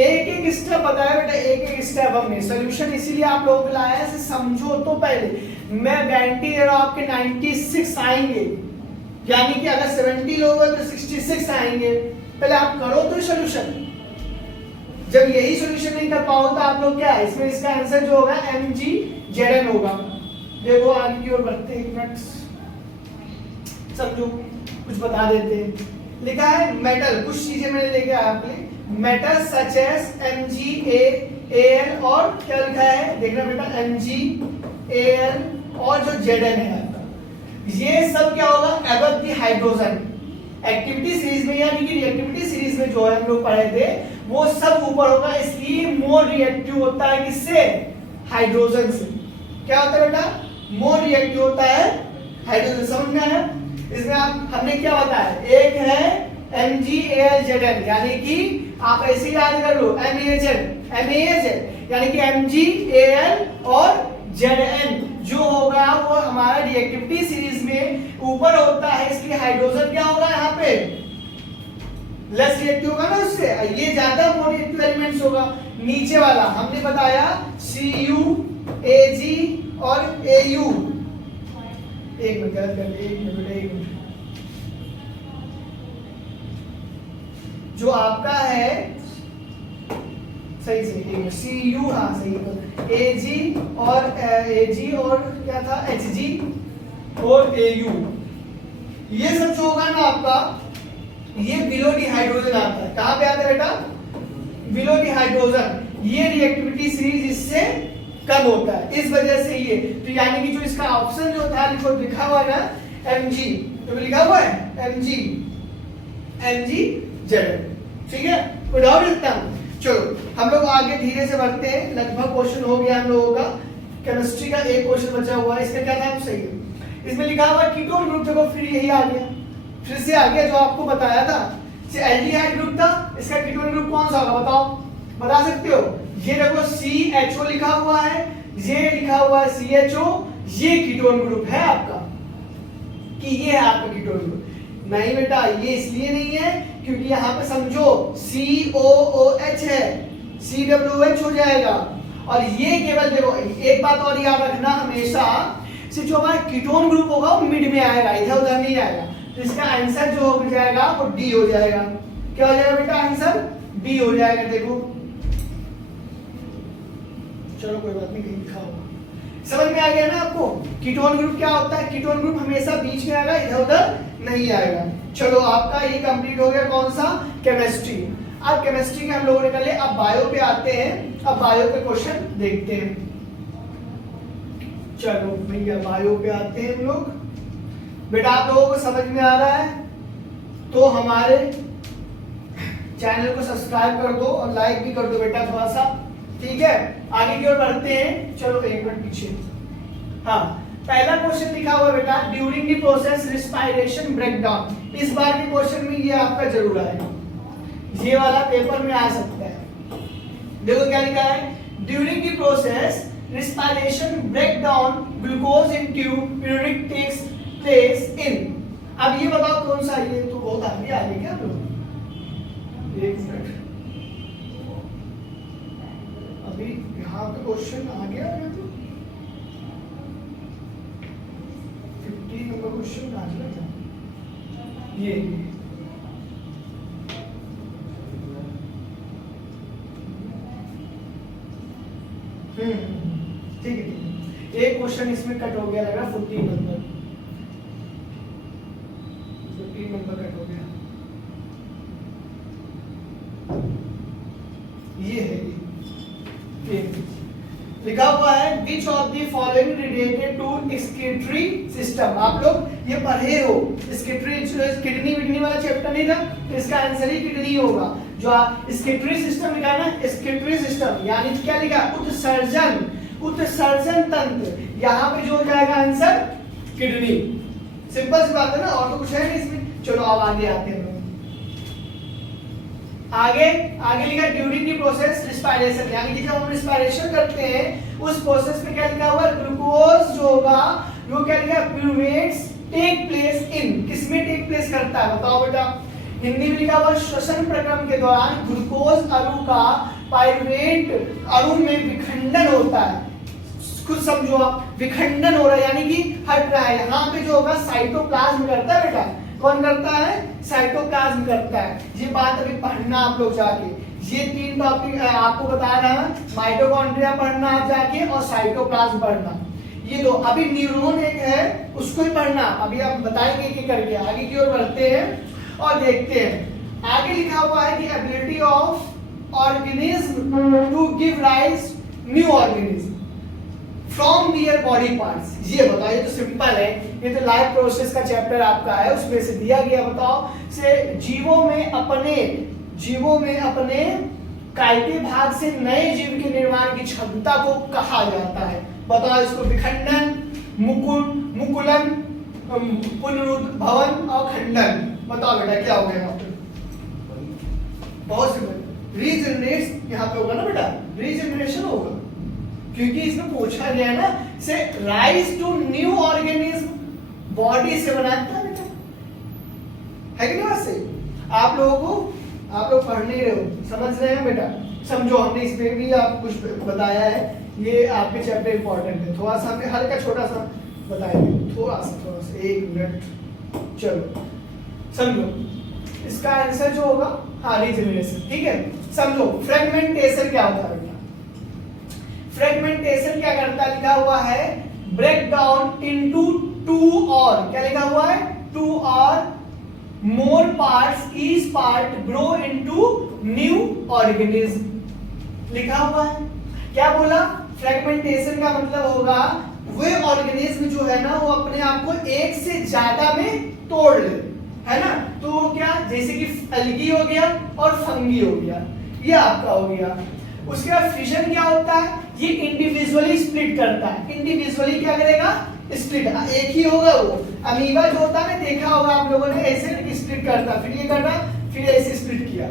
एक एक स्टेप बताया बेटा, एक एक स्टेप हमने सॉल्यूशन इसीलिए आप लोगों को लाया है, समझो तो पहले। मैं गारंटी दे रहा हूं आपके 96 आएंगे, यानी कि अगर 70 लोग हैं तो 66 आएंगे, पहले आप करो तो सॉल्यूशन। जब यही सॉल्यूशन नहीं कर पाओ तो आप लोग क्या है, इसमें इसका आंसर जो होगा MgZn होगा। देखो आगे की ओर बढ़ते हैं, एक मिनट समझो, कुछ बता देते हैं। लिखा है मेटल, कुछ चीजें मैंने लेके आया आपके लिए, मेटल सच एज MgAl, और क्या लिखा है देखना बेटा, MgAl और जो Zn है आपका, ये सब क्या होगा, above the hydrogen, activity series में यानी कि रिएक्टिविटी सीरीज में जो है हम लोग पढ़े थे वो सब ऊपर होगा, इसलिए मोर रिएक्टिव होता है किससे? हाइड्रोजन से। क्या होता है बेटा? मोर रिएक्टिव होता है हाइड्रोजन। समझ में आया? इसमें हमने क्या बताया, एक है MgAlZn यानी कि आप ऐसे याद कर लो MAZ यानी कि MgAl और Zn जो होगा वो हमारा रिएक्टिविटी सीरीज में ऊपर होता है, इसलिए हाइड्रोजन क्या होगा यहाँ पे? लेस रिएक्टिव होगा ना उससे, ये ज्यादा मोर रिएक्टिव एलिमेंट्स होगा। नीचे वाला हमने बताया Cu Ag और Au। एक मिनट गलत कर दिया, एक मिनट जो आपका है सही से Cu, हाँ सही Ag और क्या था Hg और Au, ये सब जो होगा ना आपका ये बिलो डी हाइड्रोजन आता है। कहां पे आता है बेटा? Below D hydrogen. ये रिएक्टिविटी सीरीज इससे कम होता है, इस वजह से ये तो यानी कि जो इसका ऑप्शन जो था लिखा हुआ है ना Mg, तो लिखा हुआ है MgZn। ठीक है, कोई डाउट इतना? चलो हम लोग आगे धीरे से बढ़ते हैं, लगभग क्वेश्चन हो गया हम लोगों का। केमिस्ट्री का एक क्वेश्चन बचा हुआ है, इसका क्या नाम सही है? इसमें लिखा हुआ कीटोन ग्रुप, देखो फिर यही आ गया, फिर से आ गया जो आपको बताया था। एल्डिहाइड ग्रुप था, इसका कीटोन ग्रुप कौन सा होगा बताओ, बता सकते हो? ये देखो CHO लिखा हुआ है, ये लिखा हुआ है CHO, ये कीटोन ग्रुप है आपका, कि ये है आपका कीटोन ग्रुप। नहीं बेटा, ये इसलिए नहीं है क्योंकि यहाँ पे समझो COOH है, CWOH हो जाएगा। और ये केवल देखो एक बात और याद रखना हमेशा, जो हमारा कीटोन ग्रुप होगा वो मिड में आएगा, इधर उधर नहीं आएगा। तो इसका आंसर जो हो जाएगा वो डी हो जाएगा। क्या हो जाएगा बेटा? आंसर डी हो जाएगा। देखो चलो कोई बात नहीं, कहीं लिखा होगा। समझ में आ गया ना आपको? कीटोन ग्रुप क्या होता है? कीटोन ग्रुप हमेशा बीच में आएगा, इधर उधर नहीं आएगा। चलो आपका ये कंप्लीट हो गया कौन सा? केमिस्ट्री। अब केमिस्ट्री के हम लोगों ने कर लिया, अब बायो पे आते हैं। अब बायो के क्वेश्चन देखते हैं। चलो भैया बायो पे आते हैं हम लोग। बेटा आप लोगों को समझ में आ रहा है तो हमारे चैनल को सब्सक्राइब कर दो और लाइक भी कर दो बेटा थोड़ा सा, ठीक है? आगे की ओर बढ़ते हैं। चलो एक मिनट पीछे। हाँ, पहला क्वेश्चन लिखा हुआ बेटा, during the process respiration breakdown. इस बार के क्वेश्चन में ये आपका जरूर आएगा, ये वाला पेपर में आ सकता है। देखो क्या लिखा है, during the process respiration breakdown glucose into uric takes place in। अब ये बताओ कौन सा? ये तो बहुत आगे आ गया क्या लोग? एक मिनट, अभी यहाँ पे क्वेश्चन आ गया तो 50 नंबर क्वेश्चन आ गया। ये ठीक है, एक क्वेश्चन इसमें कट हो गया, लगा 15 नंबर कट हो गया। ये है ये लिखा हुआ है which of the following related to excretory system। आप लोग ये पढ़े हो, किडनी विडनी वाला चैप्टर नहीं था, तो इसका आंसर ही किडनी होगा। जो excretory system लिखा है ना, excretory system यानी क्या लिखा? उत्सर्जन तंत्र। यहाँ पे जो हो जाएगा आंसर किडनी। सिंपल सी बात है ना, और तो कुछ है नहीं इसमें। चलो अब आगे आते हैं। आगे लिखा ड्यूरिंग द प्रोसेस रिस्पायरेशन, यानी कि जब हम रिस्पायरेशन करते हैं उस प्रोसेस में क्या लिखा हुआ है? ग्लूकोज जो होगा वो क्या लिखा है? प्यूरवेट्स टेक प्लेस इन। किसमें टेक प्लेस करता है बताओ बेटा? हिंदी में लिखा हुआ श्वसन प्रक्रम के दौरान ग्लूकोज अणु का पाइरुवेट अणु में विखंडन होता है। खुद समझो आप, विखंडन हो रहा है यानी कि हट रहा है। यहाँ पे जो होगा साइटोप्लाज्म करता है बेटा। कौन करता है? साइटोप्लाज्म करता है। ये बात अभी पढ़ना आप लोग जाके, ये 3 टॉपिक आपको बता रहा है। माइटोकॉन्ड्रिया पढ़ना आप जाके और साइटोप्लाज्म पढ़ना, ये दो। अभी न्यूरॉन एक है उसको ही पढ़ना, अभी आप बताएंगे कि करके। आगे की ओर बढ़ते हैं और देखते हैं। आगे लिखा हुआ है कि ability of organism to give rise new organism. From their body parts. ये बताओ, ये तो सिंपल है, ये तो लाइफ प्रोसेस का चैप्टर आपका है, उसमें से दिया गया। बताओ से जीवों में अपने कायटे भाग से नए जीव के निर्माण की क्षमता को कहा जाता है। बताओ इसको विखंडन, मुकुलन, पुनरुद्भवन और खंडन। बताओ बेटा क्या हो गया यहाँ पे? बहुत सिंपल, रीजनरेट यहाँ पे होगा ना बेटा, रीजनरेशन होगा, क्योंकि इसमें पूछा गया है ना से rise to new organism, body से बनाता है बेटा, है कि नहीं बात सही? आप लोग पढ़ नहीं रहे हो, समझ रहे हैं बेटा? समझो, हमने इसमें भी आप कुछ बताया है, ये आपके चैप्टर इंपॉर्टेंट है, थोड़ा सा हमने हल्का छोटा सा बताएंगे, थोड़ा सा 1 मिनट। चलो समझो, इसका आंसर जो होगा हाँ रीजनरेशन, ठीक है। समझो फ्रेगमेंटेशन क्या होता है बेटा? फ्रेगमेंटेशन क्या करता है? लिखा हुआ है ब्रेक डाउन इनटू 2 और क्या लिखा हुआ है? 2 और more parts, each part grow into new organism लिखा हुआ है। क्या बोला? फ्रेगमेंटेशन का मतलब होगा वे ऑर्गेनिज्म जो है ना वो अपने आप को एक से ज्यादा में तोड़ ले, है ना? तो क्या, जैसे कि एल्गी हो गया और फंगी हो गया, ये आपका हो गया। उसके बाद फिशन क्या होता है? ये इंडिविजुअली स्प्लिट करता है। इंडिविजुअली क्या करेगा? स्प्लिट, एक ही होगा वो। अमीबा जो होता है ना, देखा होगा आप लोगों ने, ऐसे स्प्लिट करता, फिर ये करना, फिर ऐसे स्प्लिट किया,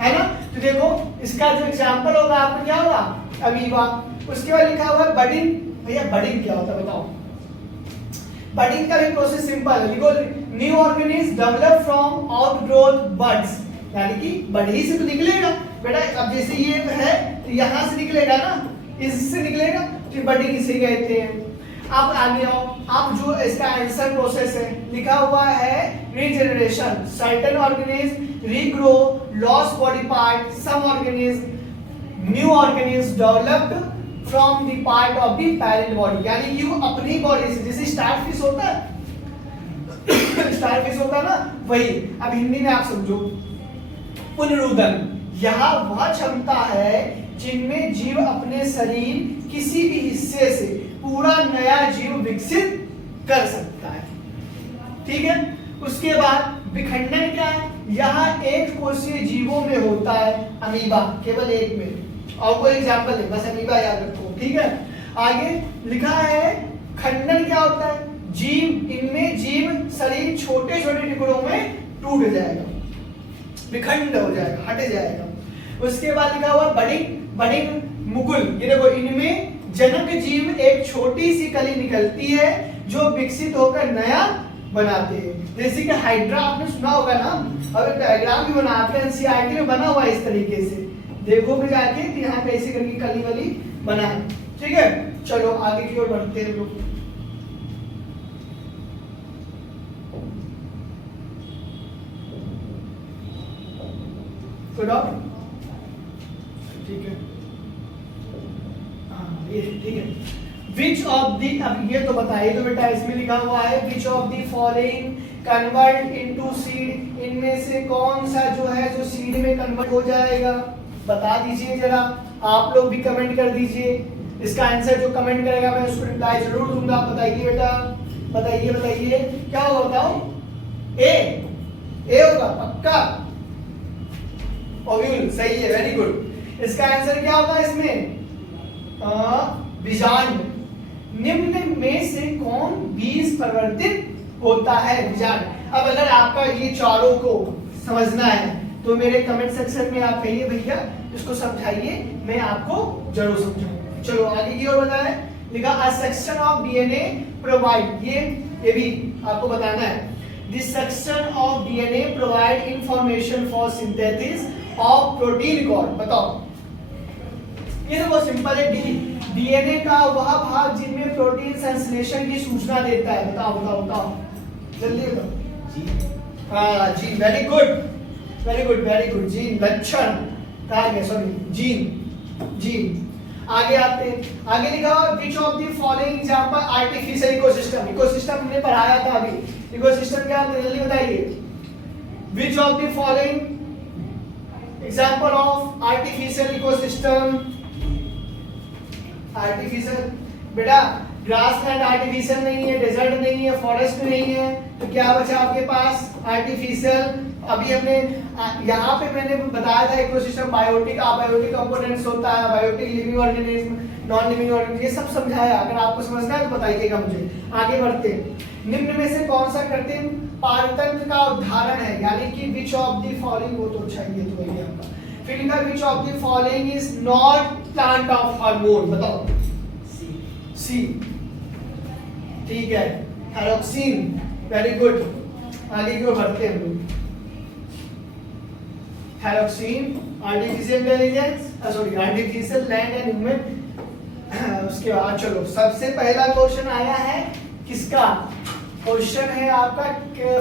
है ना? तो देखो इसका जो एग्जांपल होगा आपको क्या होगा? अमीबा। उसके बाद लिखा हुआ है बडिंग। भैया बडिंग क्या होता है बताओ? बडिंग का भी प्रोसेस सिंपल है, लिखो new organism develop from outgrowth buds, यानी कि बड़ी से तो निकलेगा बेटा। अब जैसे ये है तो यहां से निकलेगा ना, इससे निकलेगा, तो बडिंग इसे कहते हैं। अब आगे आओ, आप जो इसका आंसर प्रोसेस है लिखा हुआ है regeneration, certain organism regrow, loss body part, some organism new organism developed from the part of the parent body, यानी कि वो अपनी बॉडी से, जैसे स्टारफिश होता है स्टारफिश होता है ना, वही। अब हिंदी में आप समझो, पुनरुदन, यह वह क्षमता है जिनमें जीव अपने शरीर किसी भी हिस्से से पूरा नया जीव विकसित कर सकता है, ठीक है। उसके बाद विखंडन क्या है? यह एक कोशीय जीवों में होता है, अमीबा, केवल एक में। और कोई एग्जांपल है, बस अमीबा याद रखो, ठीक है। आगे लिखा है खंडन क्या होता है? जीव, इनमें जीव शरीर छोटे छोटे टुकड़ों में टूट जाएगा, विखंड हो जाएगा, हट जाएगा। उसके बाद लिखा हुआ बडिंग मुकुल, ये देखो इनमें जनक जीव एक छोटी सी कली निकलती है जो विकसित होकर नया बनाते हैं। जैसे कि हाइड्रा आपने सुना होगा ना, और डायग्राम भी बनाते हैं, एनसीईआरटी में बना हुआ है इस तरीके से, देखो भी जाके कि यहाँ पे ऐसे करके कली वाली बना है, ठीक है। चलो आगे की ओर बढ़ते हैं लोग। ठीक है, ये ठीक है। Which of the, अब ये तो बताइए तो बेटा, इसमें लिखा हुआ है which of the following convert into seed, इनमें से कौन सा जो है जो सीड में कन्वर्ट हो जाएगा? बता दीजिए जरा, आप लोग भी कमेंट कर दीजिए। इसका आंसर जो कमेंट करेगा मैं उसको रिप्लाई जरूर दूंगा। बताइए बेटा, बताइए क्या होगा? बताओ। ए होगा पक्का? ओव्यूल, सही है, वेरी गुड। इसका आंसर क्या होगा इसमें? बीजांड। निम्न में से कौन बीज परिवर्तित होता है? बीजांड। अब अगर आपका ये चारों को समझना है तो मेरे कमेंट सेक्शन में आप कहिए भैया इसको समझाइए, मैं आपको जरूर समझाऊंगा। चलो आगे की ओर बताएं। लिखा a section of DNA provide, ये भी आपको बताना है। This section of DNA provide information for synthesis of protein record. बताओ, ये तो बहुत सिंपल है। डीएनए का वह भाग जिनमें प्रोटीन संश्लेषण की सूचना देता है। बताओ जल्दी बताओ। हाँ जी, वेरी गुड। जीन, लक्षण कहा गया, सॉरी जीन। आगे आते हैं। आगे लिखा हुआ विच of the following example artificial ecosystem हमने पढ़ाया था अभी। इकोसिस्टम क्या होता है जल्दी बताइए। विच of the following example of artificial ecosystem. Artificial बेटा ग्रासलैंड आर्टिफिशियल नहीं है, डेजर्ट नहीं है, फॉरेस्ट नहीं है, तो क्या बचा आपके पास? आर्टिफिशियल। अभी हमने यहाँ पे मैंने बताया था इकोसिस्टम बायोटिक, अबायोटिक कंपोनेंट्स होता है, biotic living organism, non living organism, ये सब समझाया। अगर आपको समझना है तो बताइएगा मुझे। आगे बढ़ते हैं। निम्न में से कौन सा कृत्रिम पारतंत्र का उदाहरण है? यानी कि विच ऑफ द फॉलोइंग, वो तो चाहिए तो वही आपका। फिर लिखा विच of the following is not plant of hormone, बताओ। सी, ठीक है, थायरोक्सिन, वेरी गुड। आगे की ओर बढ़ते हैं हम लोग। Thyroxine, artificial intelligence, sorry artificial land and human. उसके बाद चलो सबसे पहला क्वेश्चन आया है किसका? क्वेश्चन है आपका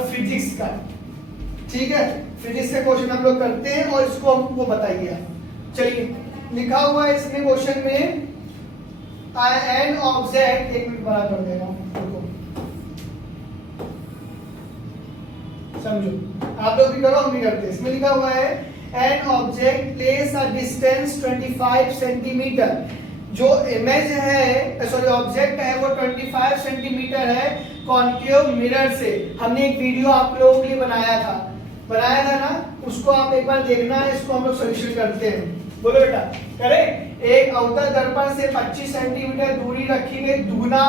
फिजिक्स का, ठीक है। फिजिक्स का क्वेश्चन हम लोग करते हैं और इसको हमको बताइए। चलिए लिखा हुआ है इसमें क्वेश्चन में एन ऑब्जेक्ट, एक मिनट बड़ा कर देगा, समझो, आप लोग भी करो हम भी करते हैं। इसमें लिखा हुआ है an object place a distance 25 centimetre. जो इमेज है, सॉरी ऑब्जेक्ट है, वो 25 सेंटीमीटर है कॉन्केव मिरर से। हमने एक वीडियो आप लोगों के लिए बनाया था ना, उसको आप एक बार देखना है। इसको हम लोग सॉल्यूशन करते हैं। बोलो बेटा, करें। एक अवतल दर्पण से 25 सेंटीमीटर दूरी रखी गई दुगना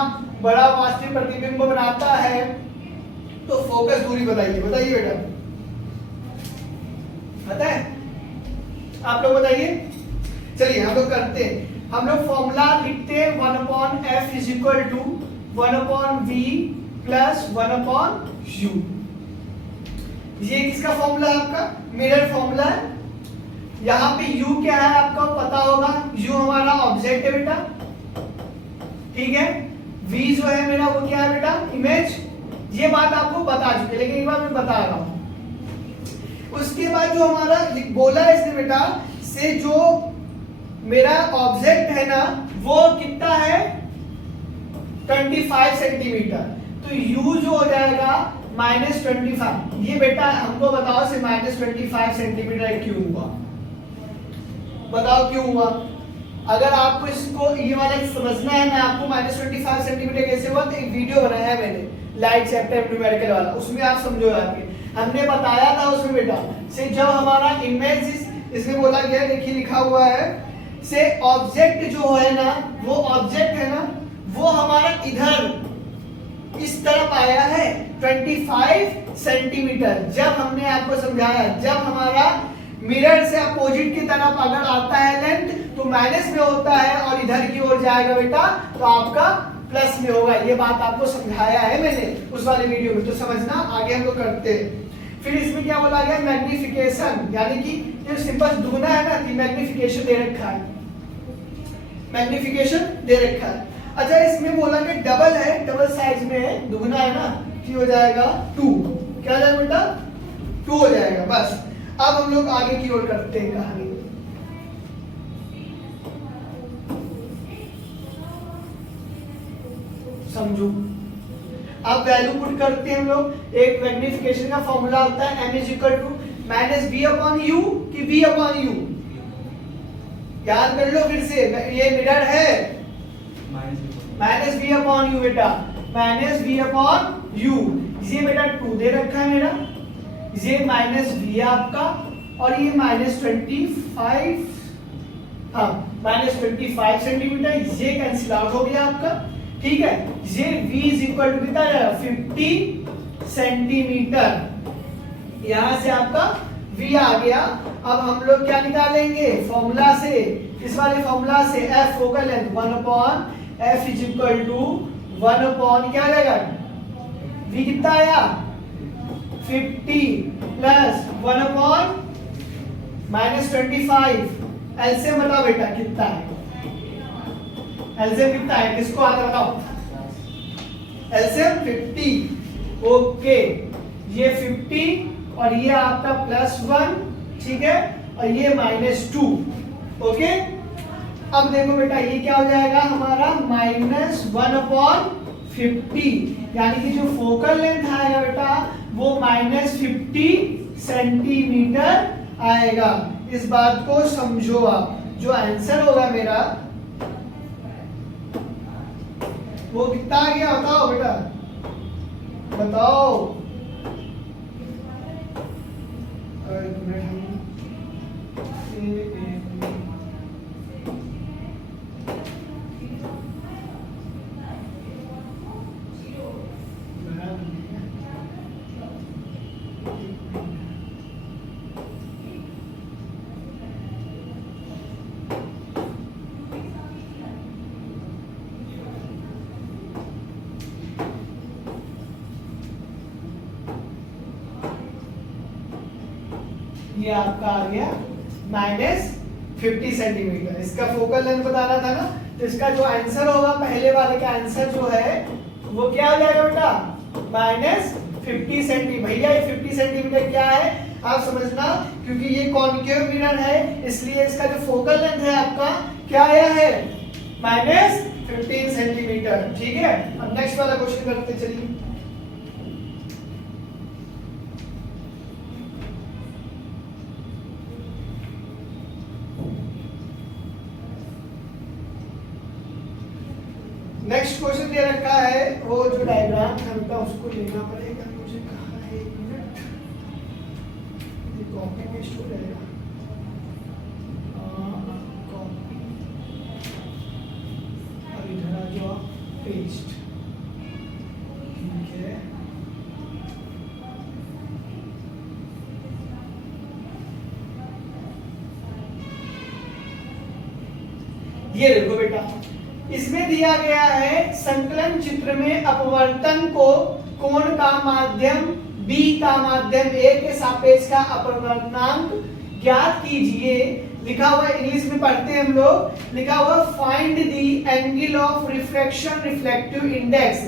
बड़ा वास्तविक प्रतिबिंब बनाता है, तो फोकस दूरी बताइए। बताइए बेटा, पता है? आप लोग बताइए। चलिए हम लोग करते हैं। हम लोग फॉर्मूला लिखते हैं 1/f is equal to 1/v plus 1/u। ये किसका फॉर्मूला है? आपका मिरर फॉर्मूला है। यहाँ पे u क्या है आपको पता होगा, u हमारा ऑब्जेक्ट है बेटा, ठीक है। v जो है मेरा वो क्या है बेटा? इमेज। ये बात आपको बता चुके, लेकिन एक बार मैं बता रहा हूं। उसके बाद जो हमारा बोला है इसने बेटा से, जो मेरा ऑब्जेक्ट है ना वो कितना है? 25 सेंटीमीटर। तो u जो हो जाएगा -25। ये बेटा हमको बताओ से -25 सेंटीमीटर क्यों हुआ? बताओ क्यों हुआ? अगर आपको इसको ये वाला समझना है, मैं आपको -25 सेंटीमीटर कैसे हुआ, तो एक वीडियो बनाया है मैंने, लाइट चैप्टर न्यूमेरिकल वाला, उसमें आप समझो आगे। हमने बताया था उसमें बेटा से जब हमारा इमेज इसमें बोला गया, देखिए लिखा हुआ है से ऑब्जेक्ट जो है ना, वो ऑब्जेक्ट है ना, वो हमारा इधर इस तरफ आया है 25 सेंटीमीटर। जब हमने आपको समझाया, जब हमारा मिरर से अपोजिट की तरफ अगर आता है लेंथ, तो माइनस में होता है, और इधर की ओर जाएगा बेटा तो आपका प्लस में होगा। ये बात आपको समझाया है मैंने उस वाले वीडियो में, तो समझना। आगे हम लोग करते हैं। फिर इसमें क्या बोला गया? मैग्निफिकेशन, यानी कि ये सिंपल दुगना है ना, कि मैग्निफिकेशन दे रखा है, मैग्निफिकेशन दे रखा है। अच्छा इसमें बोला कि डबल है, डबल साइज में है, दुगना है ना, कि हो जाएगा 2। क्या हो जाएगा बेटा? 2 हो जाएगा। बस अब हम लोग आगे की ओर करते हैं कहानी। समझो, अब वैल्यू पुट करते हैं हम लोग। एक मैग्निफिकेशन का फॉर्मूला होता है m is equal to -v/u कि v/u। याद कर लो फिर से, ये मिरर है -v/u बेटा, -v/u। ये बेटा 2 दे रखा है मेरा, ये -v आपका, और ये -25, हाँ -25 सेंटीमीटर। ये कैंसिल आउट हो गया आपका, ठीक है। ये v इज इक्वल टू कितना है? 50 सेंटीमीटर। यहां से आपका v आ गया। अब हम लोग क्या निकालेंगे? फॉर्मूला से, इस वाले फॉर्मूला से f focal length 1/f is equal to 1/ क्या आ जाएगा? v कितना आया? 50 प्लस 1/- -25। एलसीएम बताओ बेटा कितना है? एलसीएम कितना है? किसको आता बताओ? एलसीएम 50। ओके, ये 50 और ये आपका +1, ठीक है, और ये -2। ओके, अब देखो बेटा ये क्या हो जाएगा हमारा? -1/50, यानी कि जो फोकल लेंथ आएगा बेटा वो -50 सेंटीमीटर आएगा। इस बात को समझो आप। जो आंसर होगा मेरा वो कितना आ गया बताओ बेटा, बताओ। एक मिनट, ये आपका आ गया -50 सेंटीमीटर। इसका फोकल लेंथ बताना था ना, तो इसका जो आंसर होगा पहले वाले का आंसर जो है वो क्या हो जाएगा बेटा, -50 सेंटीमीटर। भैया ये 50 सेंटीमीटर क्या है आप समझना, क्योंकि ये कॉनकेव मिरर है इसलिए इसका जो फोकल लेंथ है आपका क्या आया है, -15 सेंटीमीटर। ठीक है, अब नेक्स्ट वाला क्वेश्चन करते चलिए। नेक्स्ट क्वेश्चन दे रखा है, वो जो डायग्राम था बेटा उसको लेना पड़ेगा मुझे, कहाँ है, एक मिनट, ये कॉपी पेस्ट हो जाएगा, कॉपी और इधर आ जाओ पेस्ट। ठीक है, ये देखो बेटा, इसमें दिया गया है संकलन चित्र में अपवर्तन को कोण का माध्यम B का माध्यम A के सापेक्ष का अपवर्तनांक ज्ञात कीजिए। लिखा हुआ इंग्लिश में पढ़ते हैं हम लोग, लिखा हुआ find the angle of refraction reflective index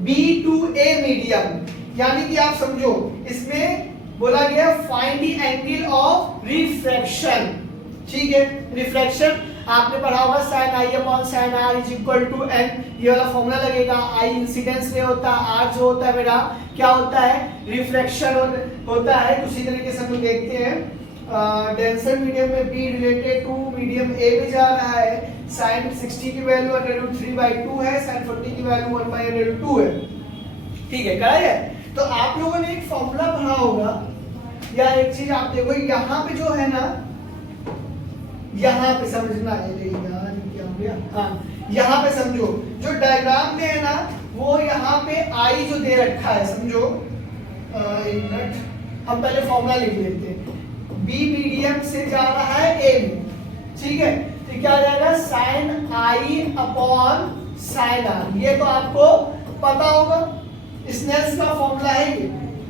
B to A medium. यानी कि आप समझो इसमें बोला गया find the angle of refraction. ठीक है, रिफ्रैक्शन आपने पढ़ा होगा sin i upon sin r is equal to n, ये वाला फॉर्मूला लगेगा। I इंसिडेंस रे होता है, r जो होता है मेरा क्या होता है, रिफ्लेक्शन होता है। उसी तरीके से हम लोग देखते हैं डेंसर मीडियम में B related to medium A में जा रहा है। sin 60 की वैल्यू √3/2 है, sin 40 की वैल्यू 1/√2 है। ठीक है, करा है। तो आप लोगों ने एक फॉर्मूला पढ़ा होगा, या एक चीज आप देखो यहाँ पे जो है ना, यहाँ पे समझना है यार क्या हो गया, हाँ यहाँ पे समझो जो डायग्राम में है ना, वो यहाँ पे आई जो दे रखा है समझो, एक मिनट हम पहले फॉर्मूला लिख लेते हैं। बी मीडियम से जा रहा है ए में, ठीक है, तो क्या आ जाएगा sin i upon sin r। ये तो आपको पता होगा, स्नेल्स का फॉर्मूला है ये,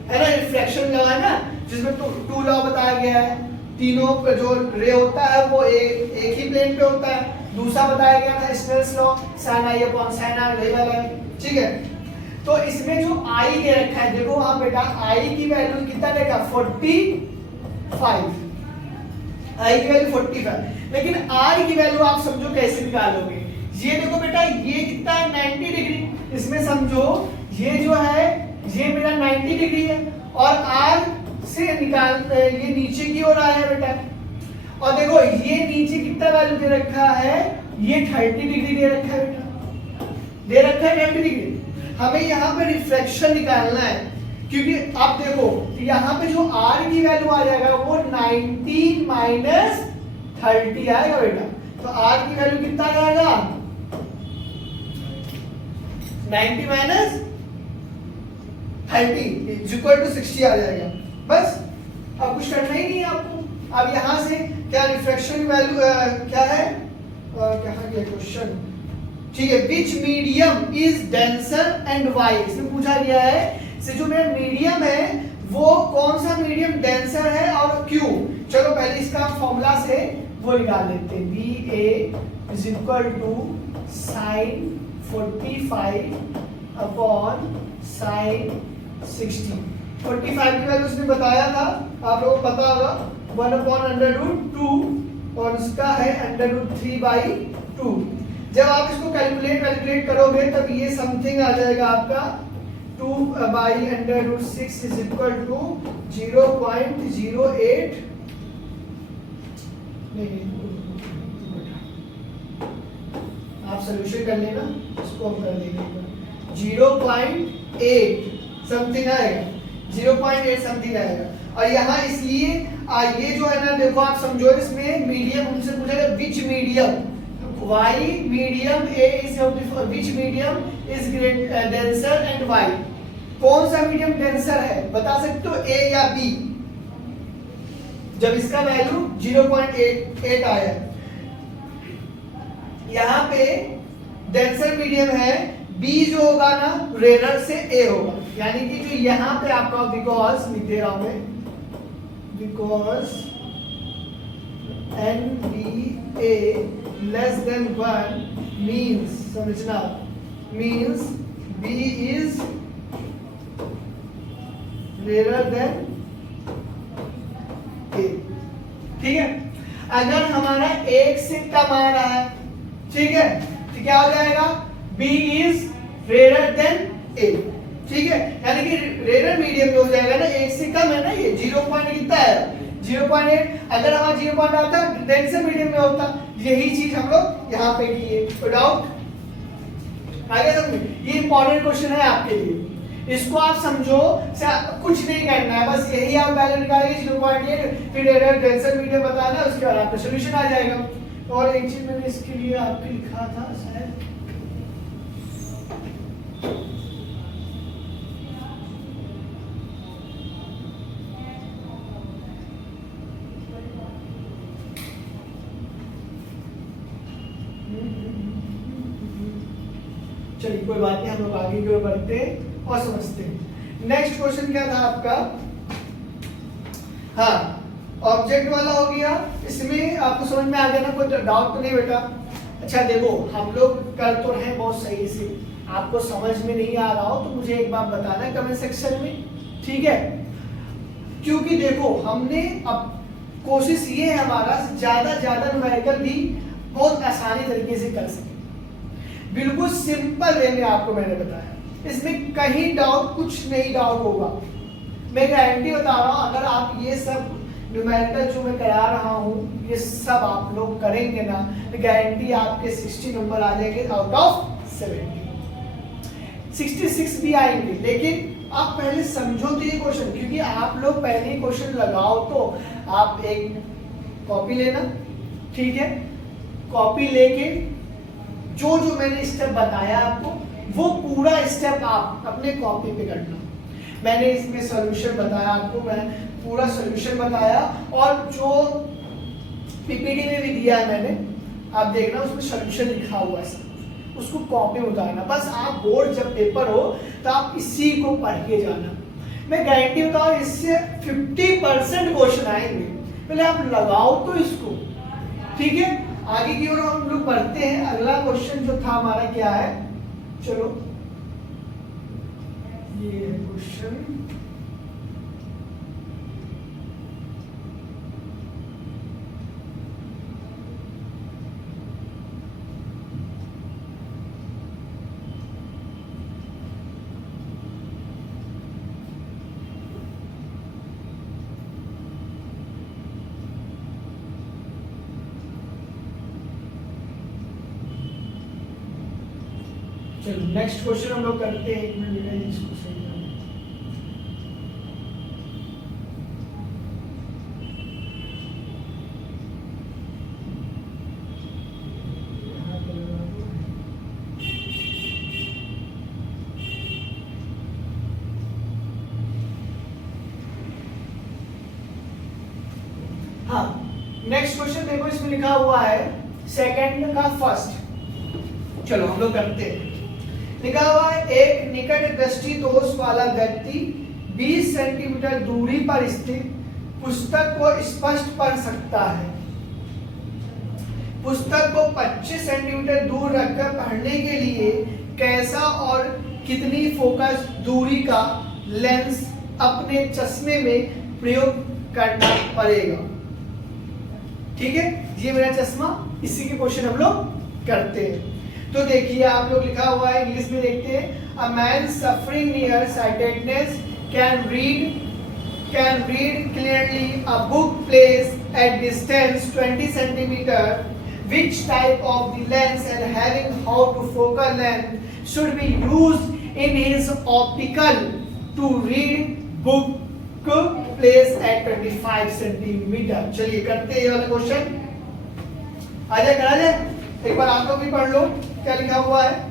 है ना, रिफ्रैक्शन लॉ है ना, जिसमें टू लॉ बताया गया है। तीनों का जो रे होता है वो एक ही प्लेन पे होता है। दूसरा बताया गया था Snell's law, sin i upon sin r, वही वाला है। ठीक है, तो इसमें जो i दे रखा है, देखो वहां बेटा i की वैल्यू कितना देगा 45, i की वैल्यू 45, लेकिन r की वैल्यू आप समझो कैसे निकालोगे। ये देखो बेटा ये कितना है 90 डिग्री, इसमें समझो ये जो है ये मेरा 90 डिग्री है और r से निकाल ये नीचे की ओर आया है बेटा, और देखो ये नीचे कितना वैल्यू दे रखा है, ये 30 डिग्री दे रखा है बेटा, दे रखा है 30 डिग्री। हमें यहाँ पे रिफ्लेक्शन निकालना है, क्योंकि आप देखो यहाँ पे जो r की वैल्यू आ जाएगा वो 90 माइनस 30 आएगा बेटा, तो r की वैल्यू कितना आ जाएगा 90 माइनस 30 इज इक्वल टू 60 आ जाएगा। बस अब कुछ करना ही नहीं है आपको। अब यहाँ से क्या रिफ्रैक्शन वैल्यू क्या है, कहाँ गया क्वेश्चन, ठीक है, which medium is denser and why, इसमें पूछा गया है से जो मेरा मीडियम है वो कौन सा मीडियम डेंसर है और क्यों। चलो पहले इसका फॉर्मूला से वो निकाल लेते हैं, B A is equal to sine 45 upon sine 60। 45 की वैल्यू उसने बताया था, आप लोगों को पता होगा 1/√2 और उसका है √3/2। जब आप इसको कैलकुलेट करोगे तब ये समथिंग आ जाएगा आपका 2/√6 इज इक्वल टू 0.08, नहीं आप सोल्यूशन कर लेना, इसको हम कर देंगे 0.8 समथिंग आएगा, 0.8 समथिंग आएगा। और यहाँ इसलिए ये जो है ना, देखो आप समझो, इसमें मीडियम हमसे पूछेगा which medium, why medium A is which medium is denser and why, कौन सा मीडियम डेंसर है बता सकते हो, ए या बी। जब इसका वैल्यू 0.8 आया, यहाँ पे डेंसर मीडियम है, बी जो होगा ना रेयर से ए होगा, यानी कि जो यहाँ पे आपका बिकॉज लिख दे रहा हूं मैं, because n B A less than 1 means, समझना, means B is rare than A. ठीक है, अगर हमारा एक से कम आ रहा है, ठीक है, तो क्या हो जाएगा, B is rare than A। ठीक है, यानी कि रेयर मीडियम में हो जाएगा ना, एक से कम है ना, ये 0 पॉइंट कितना है 0.8, अगर हमारा 0 पॉइंट आता डेंसर मीडियम में होता। यही चीज हम लोग यहाँ पे किए, कोई डाउट आगे समझ, ये इंपॉर्टेंट क्वेश्चन है आपके लिए, इसको आप समझो, कुछ नहीं करना है, बस यही आप वैल्यू निकालेंगे 0.8, फिर रेयर डेंसर मीडियम बताना, उसके बाद आपका सॉल्यूशन आ जाएगा। और एक चीज मैंने इसके लिए आपके लिखा था शायद, चलिए कोई बात नहीं, हम लोग आगे की ओर बढ़ते हैं और समझते हैं। नेक्स्ट क्वेश्चन क्या था आपका, हाँ ऑब्जेक्ट वाला हो गया, इसमें आपको समझ में आ गया ना, कोई डाउट तो नहीं बेटा। अच्छा देखो, हम लोग कर तो रहे बहुत सही से, आपको समझ में नहीं आ रहा हो तो मुझे एक बात बताना कमेंट सेक्शन में, ठीक है, क्योंकि देखो हमने अब कोशिश ये है हमारा ज्यादा न्यूमेरिकल भी बहुत आसानी तरीके से कर सके, बिल्कुल सिंपल वे में आपको मैंने बताया, इसमें कहीं डाउट, कुछ नहीं डाउट होगा, मैं गारंटी बता रहा हूं। अगर आप ये सब न्यूमेरिकल जो मैं करा रहा हूँ ये सब आप लोग करेंगे ना, तो गारंटी आपके 60 नंबर आ जाएंगे आउट ऑफ 70, 66 भी आएंगे। लेकिन आप पहले समझो तो ये क्वेश्चन, क्योंकि आप लोग पहले क्वेश्चन लगाओ तो आप एक कॉपी लेना, ठीक है, कॉपी लेके जो जो मैंने स्टेप बताया आपको वो पूरा स्टेप आप अपने कॉपी पे करना। मैंने इसमें सॉल्यूशन बताया आपको, मैं पूरा सॉल्यूशन बताया, और जो पीपीटी में भी दिया है मैंने, आप देखना उसमें सॉल्यूशन लिखा हुआ है सब, उसको कॉपी में उतारना। बस आप बोर्ड जब पेपर हो तो आप इसी को पढ़ के जाना, मैं गारंटी बताऊं इससे 50% क्वेश्चन आएंगे, पहले आप लगाओ तो इसको, ठीक है। आगे की ओर हम लोग बढ़ते हैं। अगला क्वेश्चन जो था हमारा क्या है, चलो ये है क्वेश्चन, चलो नेक्स्ट क्वेश्चन हम लोग करते हैं, एक मिनट इसको सही हाँ, नेक्स्ट क्वेश्चन देखो, इसमें लिखा हुआ है सेकंड का फर्स्ट, चलो हम लोग करते हैं। लिखा हुआ है एक निकट दृष्टि दोष वाला व्यक्ति 20 सेंटीमीटर दूरी पर स्थित पुस्तक को स्पष्ट पढ़ सकता है, पुस्तक को 25 सेंटीमीटर दूर रखकर पढ़ने के लिए कैसा और कितनी फोकस दूरी का लेंस अपने चश्मे में प्रयोग करना पड़ेगा। ठीक है, ये मेरा चश्मा, इसी के क्वेश्चन हम लोग करते हैं। तो देखिए आप लोग लिखा हुआ है, इंग्लिश में देखते हैं, a man suffering near sightedness can read clearly a book place at distance 20 centimetre which type of the lens and having how to focal length should be used in his optical to read book place at 25 centimetre. चलिए करते हैं ये वाला question. आ जाए, करा जाए, एक बार आप लोग भी पढ़ लो क्या लिखा हुआ है।